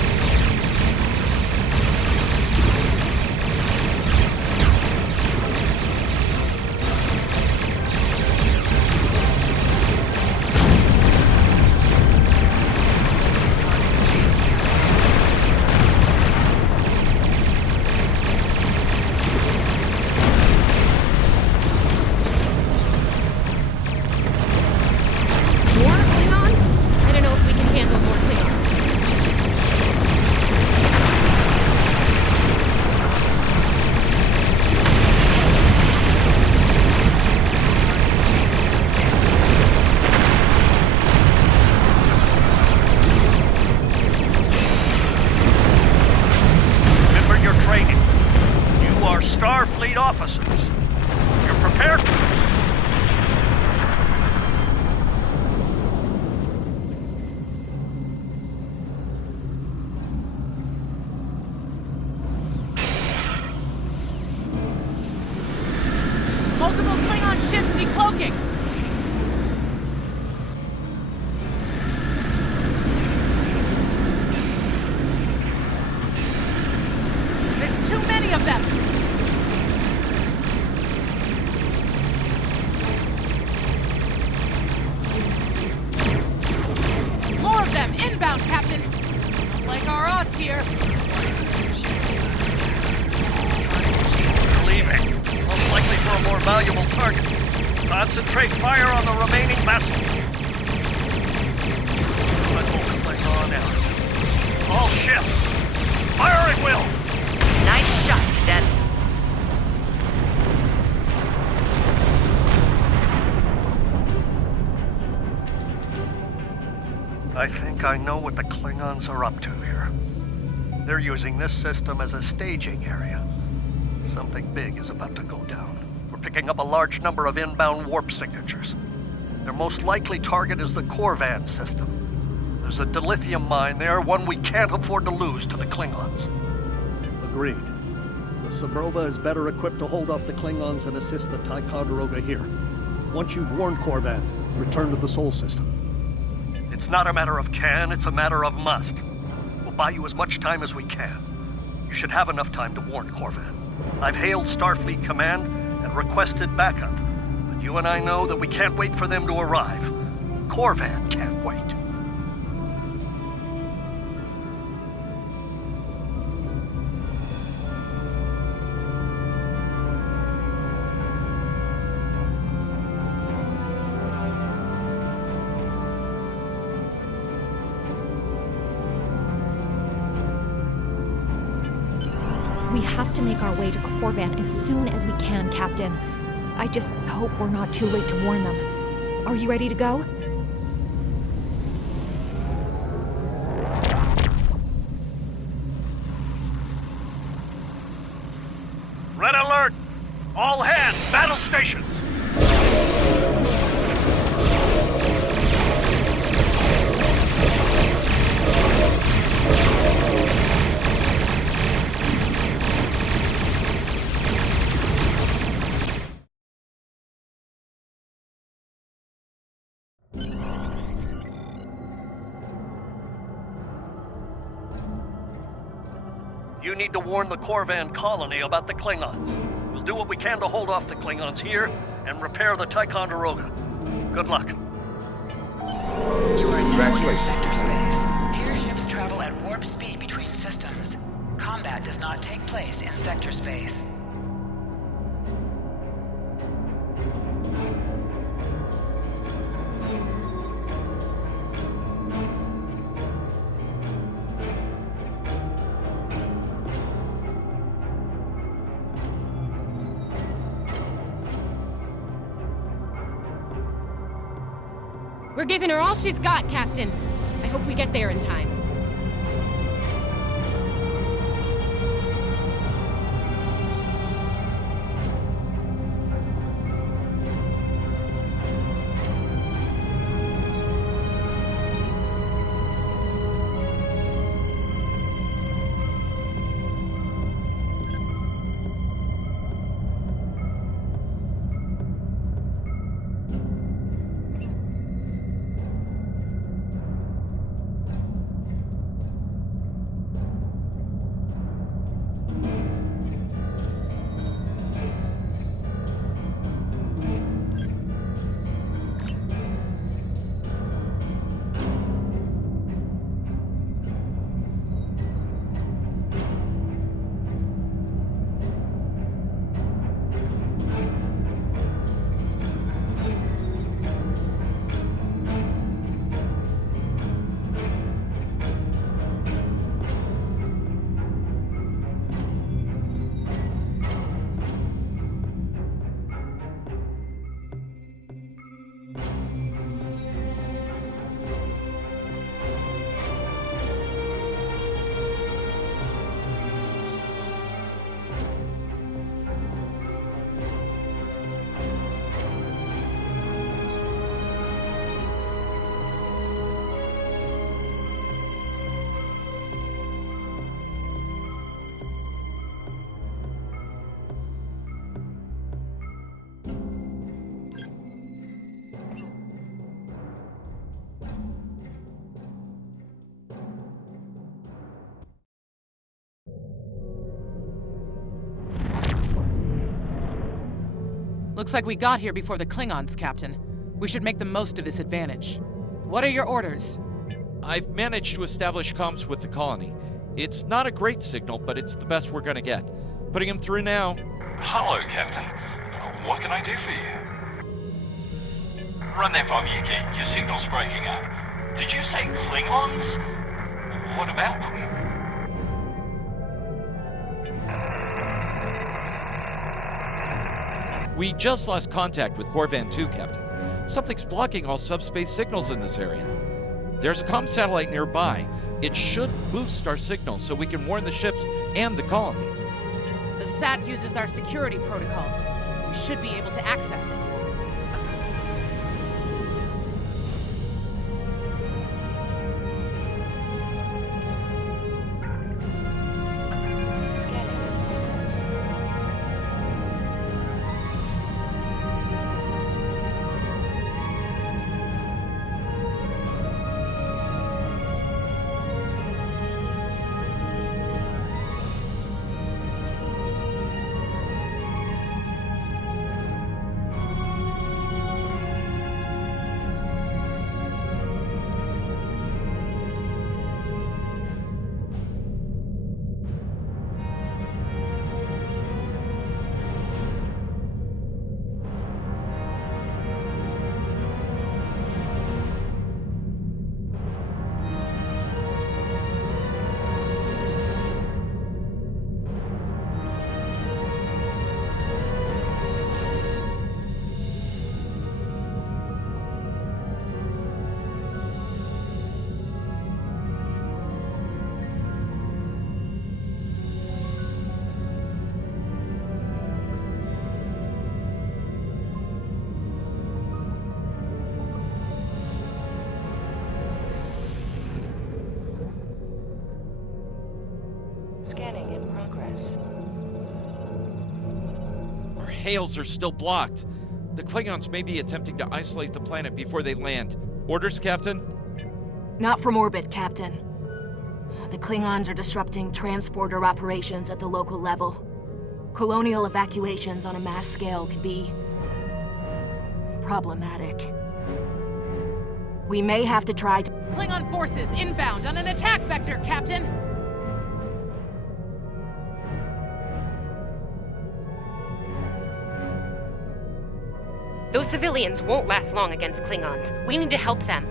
Starfleet officers. You're prepared for this? Multiple Klingon ships decloaking! There's too many of them! More of them! Inbound, Captain! Like our odds here. They're leaving. Most likely for a more valuable target. Concentrate fire on the remaining vessels. Let's hold the place on now. All ships, fire at will! Nice shot, cadets. I think I know what the Klingons are up to here. They're using this system as a staging area. Something big is about to go down. We're picking up a large number of inbound warp signatures. Their most likely target is the Corvan system. There's a dilithium mine there, one we can't afford to lose to the Klingons. Agreed. The Sabrova is better equipped to hold off the Klingons and assist the Ticonderoga here. Once you've warned Corvan, return to the Sol system. It's not a matter of can, it's a matter of must. We'll buy you as much time as we can. You should have enough time to warn Corvan. I've hailed Starfleet Command and requested backup, but you and I know that we can't wait for them to arrive. Corvan can't wait. We have to make our way to Corvan as soon as we can, Captain. I just hope we're not too late to warn them. Are you ready to go? Red alert! All hands, battle stations! You need to warn the Corvan colony about the Klingons. We'll do what we can to hold off the Klingons here and repair the Ticonderoga. Good luck. You are now in sector space. Airships travel at warp speed between systems. Combat does not take place in sector space. We're giving her all she's got, Captain. I hope we get there in time. Looks like we got here before the Klingons, Captain. We should make the most of this advantage. What are your orders? I've managed to establish comms with the colony. It's not a great signal, but it's the best we're gonna get. Putting him through now. Hello, Captain. What can I do for you? Run that by me again. Your signal's breaking up. Did you say Klingons? What about them? We just lost contact with Corvan 2, Captain. Something's blocking all subspace signals in this area. There's a comm satellite nearby. It should boost our signal so we can warn the ships and the colony. The SAT uses our security protocols. We should be able to access it. progress. Our hails are still blocked. The Klingons may be attempting to isolate the planet before they land. Orders, Captain? Not from orbit, Captain. The Klingons are disrupting transporter operations at the local level. Colonial evacuations on a mass scale could be problematic. We may have to try to... Klingon forces inbound on an attack vector, Captain! Those civilians won't last long against Klingons. We need to help them.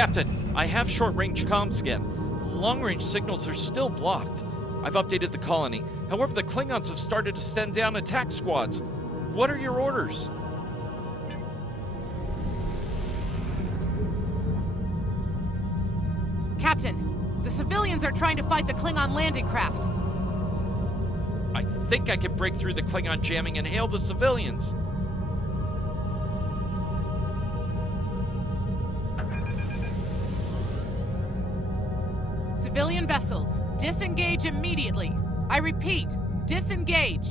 Captain, I have short-range comms again. Long-range signals are still blocked. I've updated the colony. However, the Klingons have started to send down attack squads. What are your orders? Captain, the civilians are trying to fight the Klingon landing craft. I think I can break through the Klingon jamming and hail the civilians. Civilian vessels, disengage immediately. I repeat, disengage.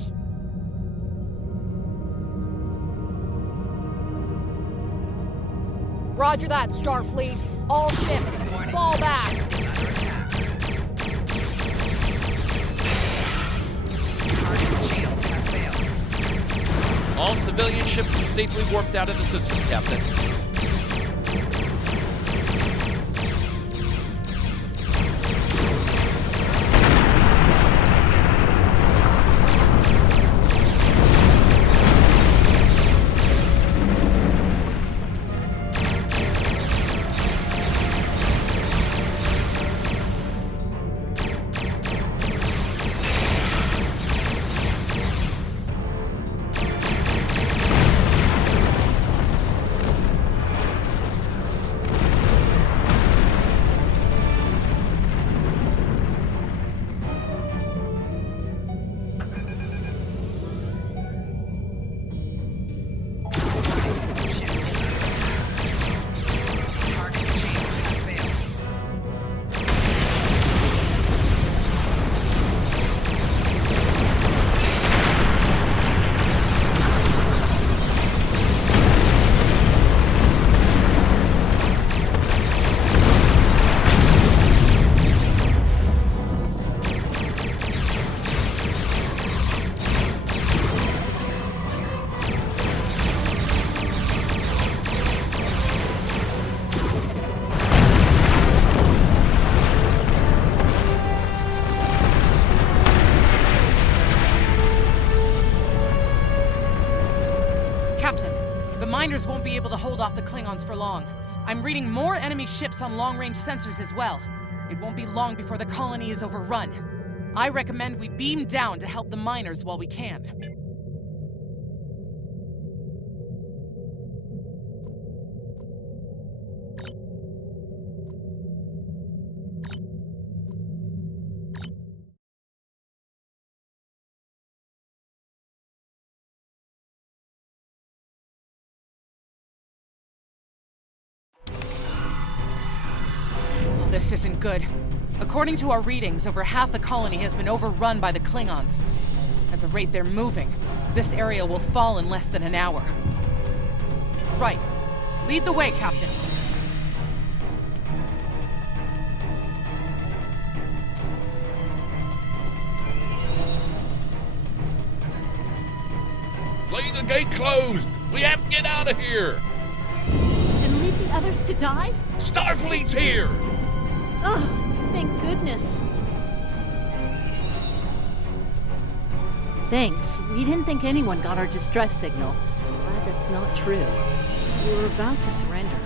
Roger that, Starfleet. All ships, fall back. All civilian ships have safely warped out of the system, Captain. miners won't be able to hold off the Klingons for long. I'm reading more enemy ships on long-range sensors as well. It won't be long before the colony is overrun. I recommend we beam down to help the miners while we can. This isn't good. According to our readings, over half the colony has been overrun by the Klingons. At the rate they're moving, this area will fall in less than an hour. Right. Lead the way, Captain. Leave the gate closed! We have to get out of here! And leave the others to die? Starfleet's here! Oh, thank goodness. Thanks. We didn't think anyone got our distress signal. Glad that's not true. We were about to surrender.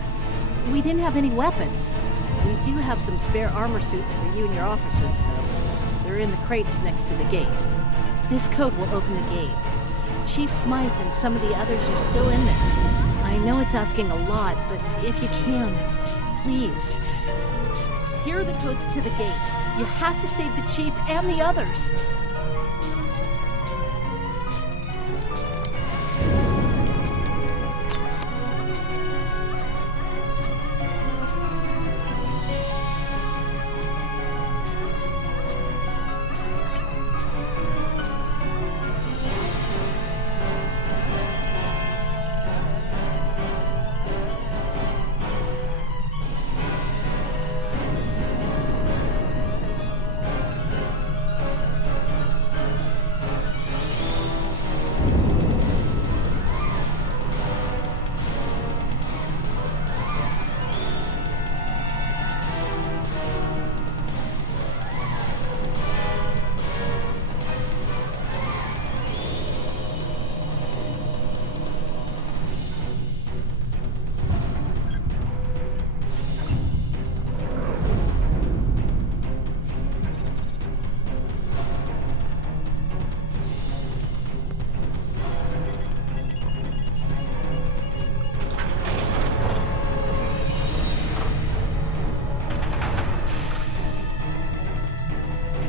We didn't have any weapons. We do have some spare armor suits for you and your officers, though. They're in the crates next to the gate. This code will open the gate. Chief Smythe and some of the others are still in there. I know it's asking a lot, but if you can, please. Here are the codes to the gate. You have to save the Chief and the others.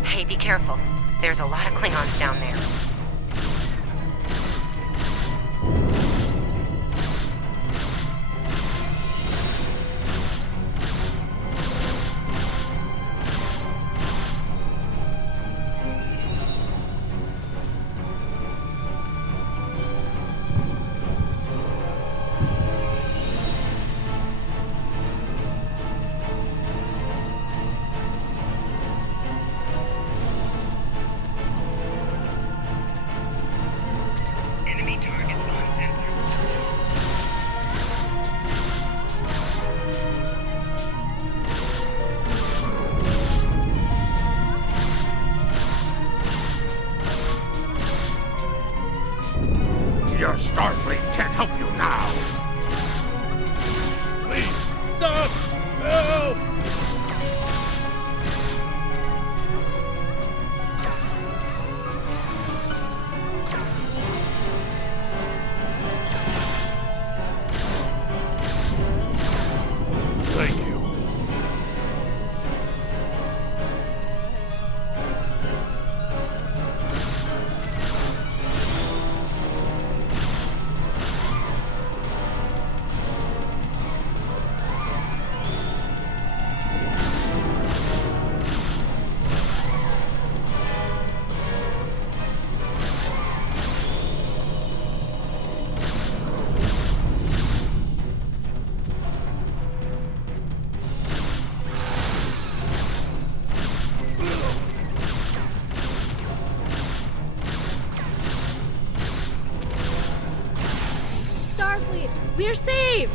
Hey, be careful. There's a lot of Klingons down there. Your Starfleet can't help you now. Please, stop! Help! Thank you. Starfleet, we're saved!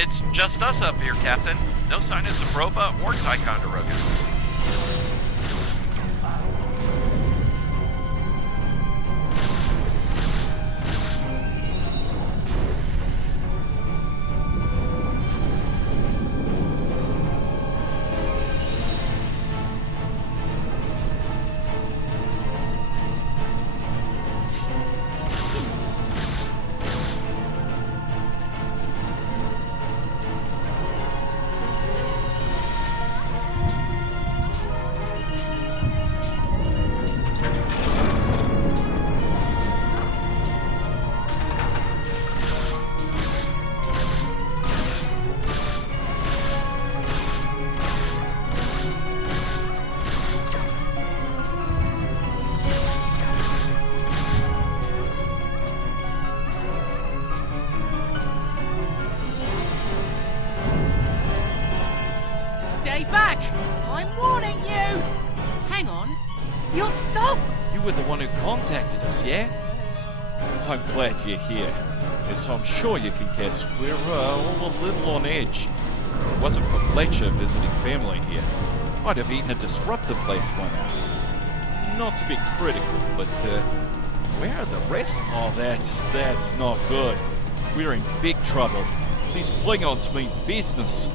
It's just us up here, Captain. No sign of Zabrova or Ticonderoga. Stay back! I'm warning you! Hang on. Your stuff! You were the one who contacted us, yeah? I'm glad you're here. As I'm sure you can guess, we're all a little on edge. If it wasn't for Fletcher visiting family here, I'd have eaten a disruptor place one out. Not to be critical, but where are the rest? Oh, that's not good. We're in big trouble. These Klingons mean business.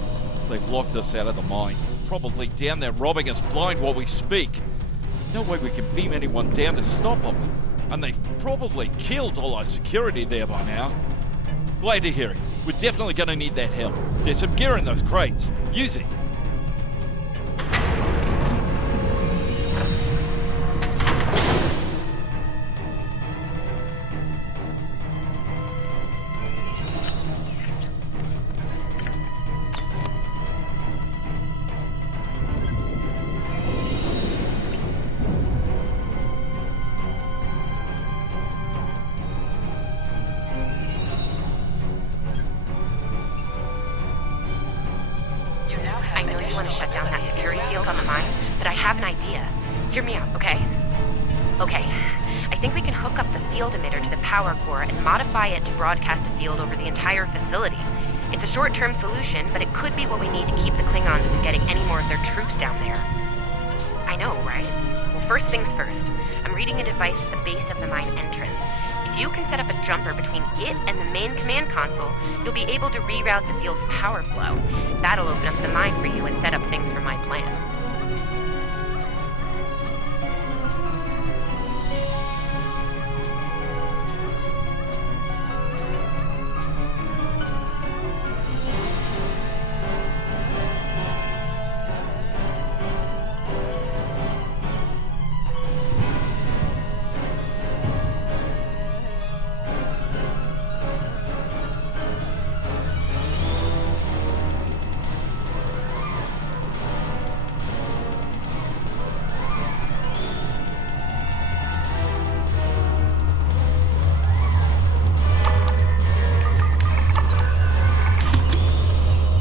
They've locked us out of the mine. Probably down there robbing us blind while we speak. No way we can beam anyone down to stop them. And they've probably killed all our security there by now. Glad to hear it. We're definitely going to need that help. There's some gear in those crates. Use it. I know you want to shut down that security field on the mine, but I have an idea. Hear me out, okay? Okay, I think we can hook up the field emitter to the power core and modify it to broadcast a field over the entire facility. It's a short-term solution, but it could be what we need to keep the Klingons from getting any more of their troops down there. I know, right? Well, first things first. I'm reading a device at the base of the mine entrance. If you can set up a jumper between it and the main command console, you'll be able to reroute the field's power flow. That'll open up the mine for you and set up things for my plan.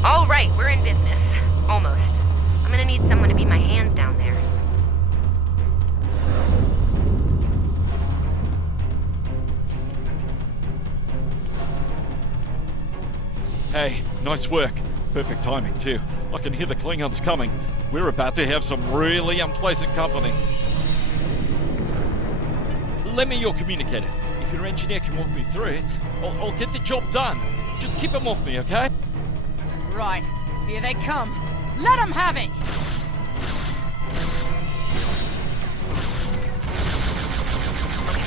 All right, we're in business. Almost. I'm gonna need someone to be my hands down there. Hey, nice work. Perfect timing, too. I can hear the Klingons coming. We're about to have some really unpleasant company. Lend me your communicator. If your engineer can walk me through it, I'll get the job done. Just keep them off me, okay? Right, here they come. Let them have it! Okay,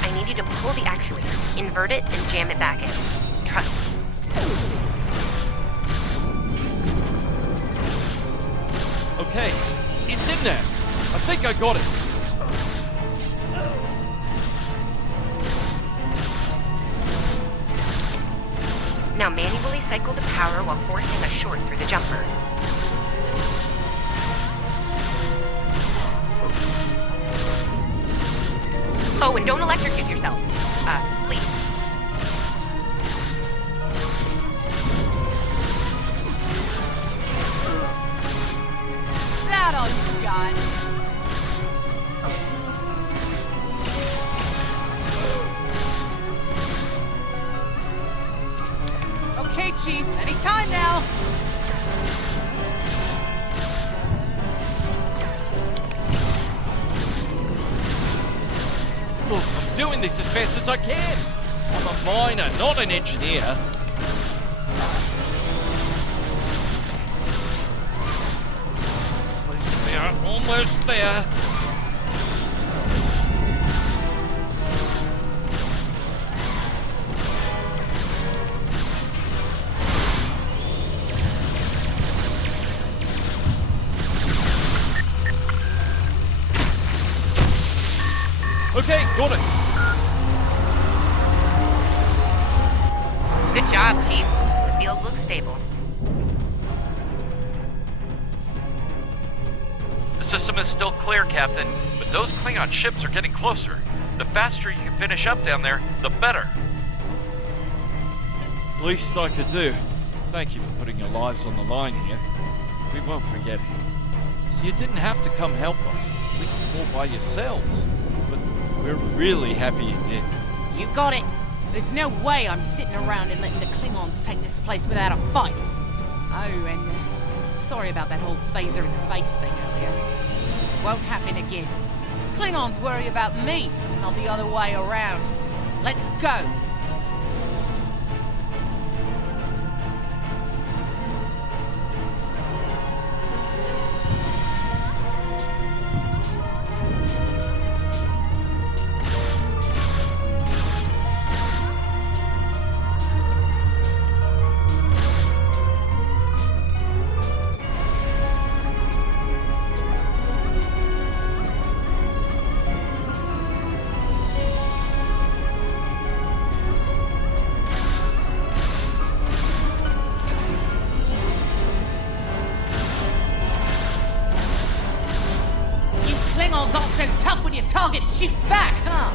I need you to pull the actuator, invert it, and jam it back in. Trust me. Okay, it's in there. I think I got it. Now manually cycle the power while forcing a short through the jumper. Oh, and don't electrocute yourself. Please. That all you got? Okay, Chief. Anytime now. Look, I'm doing this as fast as I can. I'm a miner, not an engineer. Almost there. Okay, got it. Good job, Chief. The field looks stable. The system is still clear, Captain, but those Klingon ships are getting closer. The faster you can finish up down there, the better. Least I could do. Thank you for putting your lives on the line here. We won't forget it. You didn't have to come help us, at least all by yourselves. But we're really happy you did. You got it. There's no way I'm sitting around and letting the Klingons take this place without a fight. Oh, and sorry about that whole phaser in the face thing earlier. Won't happen again. Klingons worry about me, not the other way around. Let's go. Target shoot back, huh?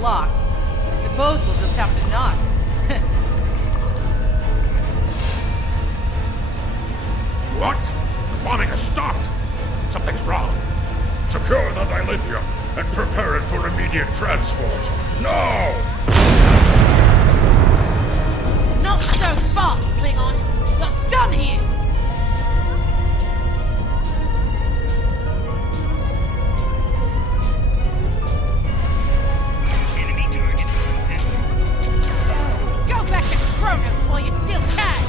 Locked. I suppose we'll just have to knock. What? The bombing has stopped! Something's wrong. Secure the dilithium and prepare it for immediate transport. Now! Not so fast, Klingon! You're done here! While you still can!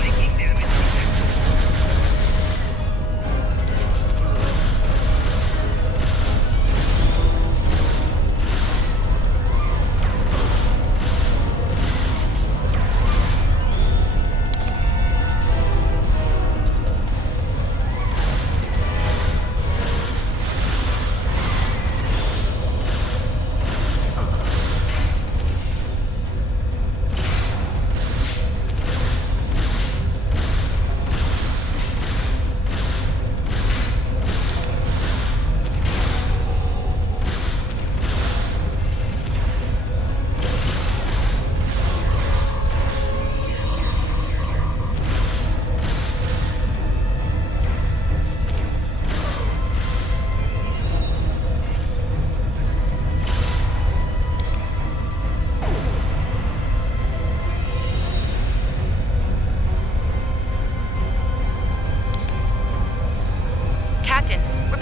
Breaking down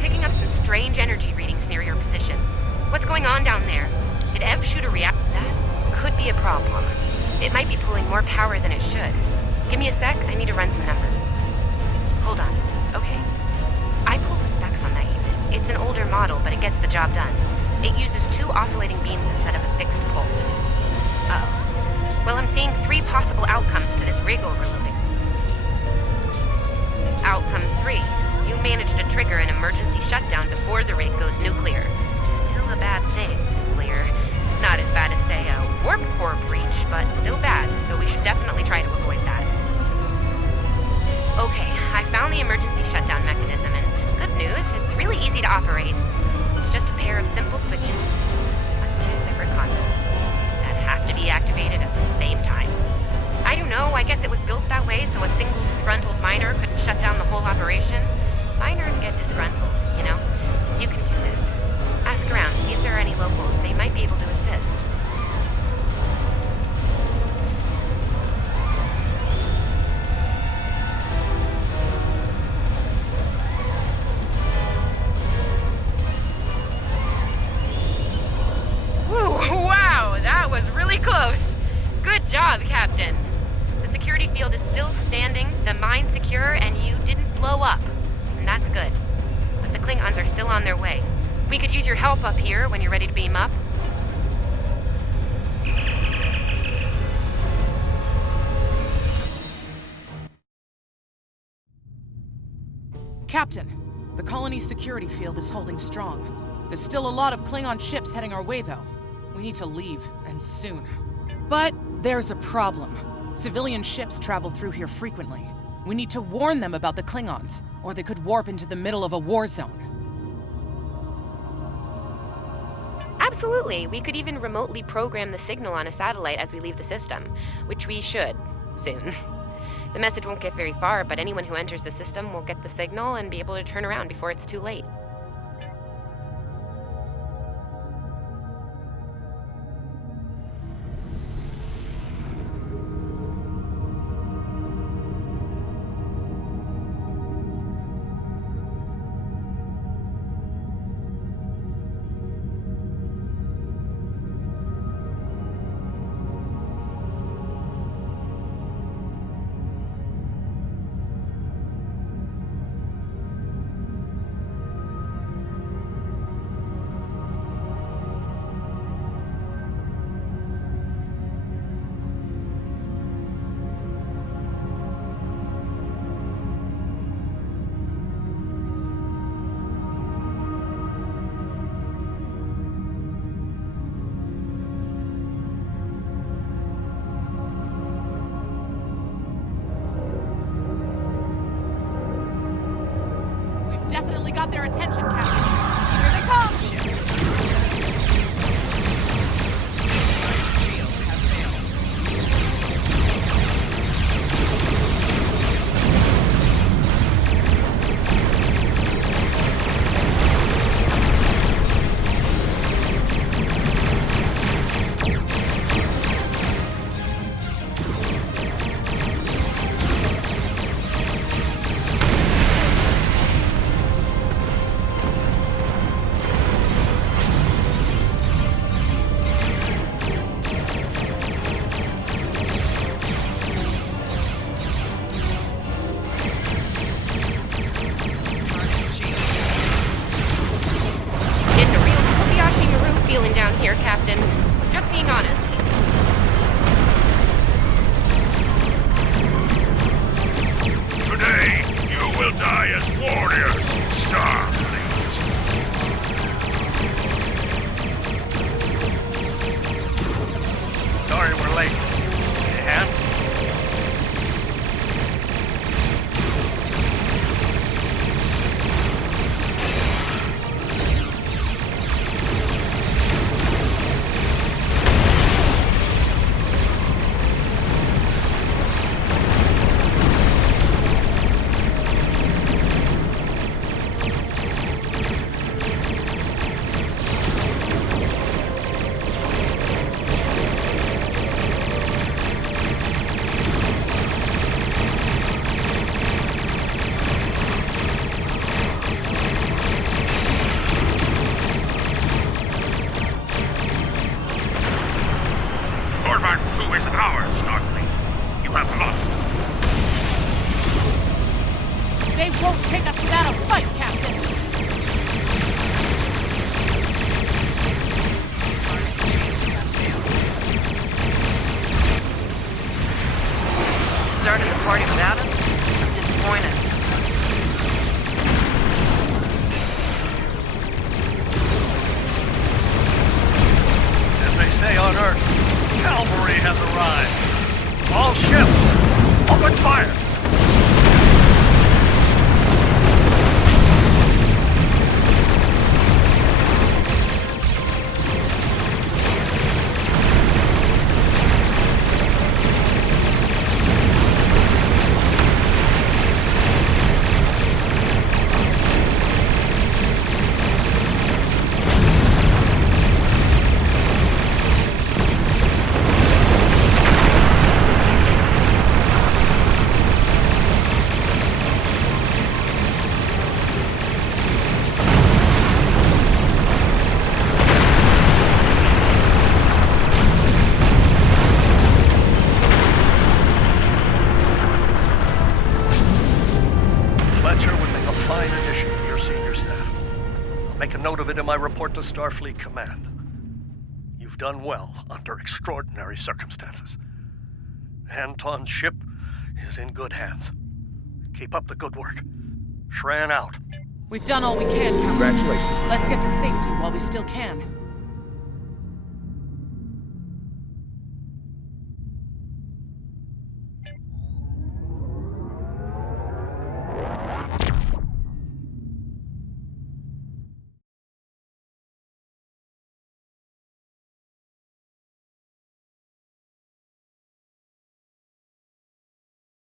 picking up some strange energy readings near your position. What's going on down there? Did Ev shoot a react? That could be a problem. It might be pulling more power than it should. Give me a sec, I need to run some numbers. Hold on, okay. I pulled the specs on that unit. It's an older model, but it gets the job done. It uses 2 oscillating beams instead of a fixed pulse. Uh-oh. Well, I'm seeing 3 possible outcomes to this rig overloading. Outcome 3. You managed to trigger an emergency shutdown before the rig goes nuclear. Still a bad thing, nuclear. Not as bad as, say, a warp core breach, but still bad, so we should definitely try to avoid that. Okay, I found the emergency shutdown mechanism, and good news, it's really easy to operate. It's just a pair of simple switches on 2 separate consoles that have to be activated at the same time. I don't know, I guess it was built that way so a single disgruntled miner couldn't shut down the whole operation. Miners get disgruntled, you know? You can do this. Ask around, see if there are any locals. They might be able to assist. Whew, wow, that was really close. Good job, Captain. The security field is still standing, the mine secure, and you didn't blow up. And that's good. But the Klingons are still on their way. We could use your help up here when you're ready to beam up. Captain, the colony's security field is holding strong. There's still a lot of Klingon ships heading our way, though. We need to leave, and soon. But there's a problem. Civilian ships travel through here frequently. We need to warn them about the Klingons, or they could warp into the middle of a war zone. Absolutely. We could even remotely program the signal on a satellite as we leave the system, which we should, soon. The message won't get very far, but anyone who enters the system will get the signal and be able to turn around before it's too late. Definitely got their attention, Captain. Here they come! Feeling down here, Captain. Just being honest. Today, you will die as warriors, Starfleet. Sorry we're late. Need a hand? They won't take us without a fight, Captain! Started the party without him? I'm disappointed. As they say on Earth, cavalry has arrived. All ships, open fire! Make a note of it in my report to Starfleet Command. You've done well under extraordinary circumstances. Anton's ship is in good hands. Keep up the good work. Shran out. We've done all we can, Captain. Congratulations. Let's get to safety while we still can.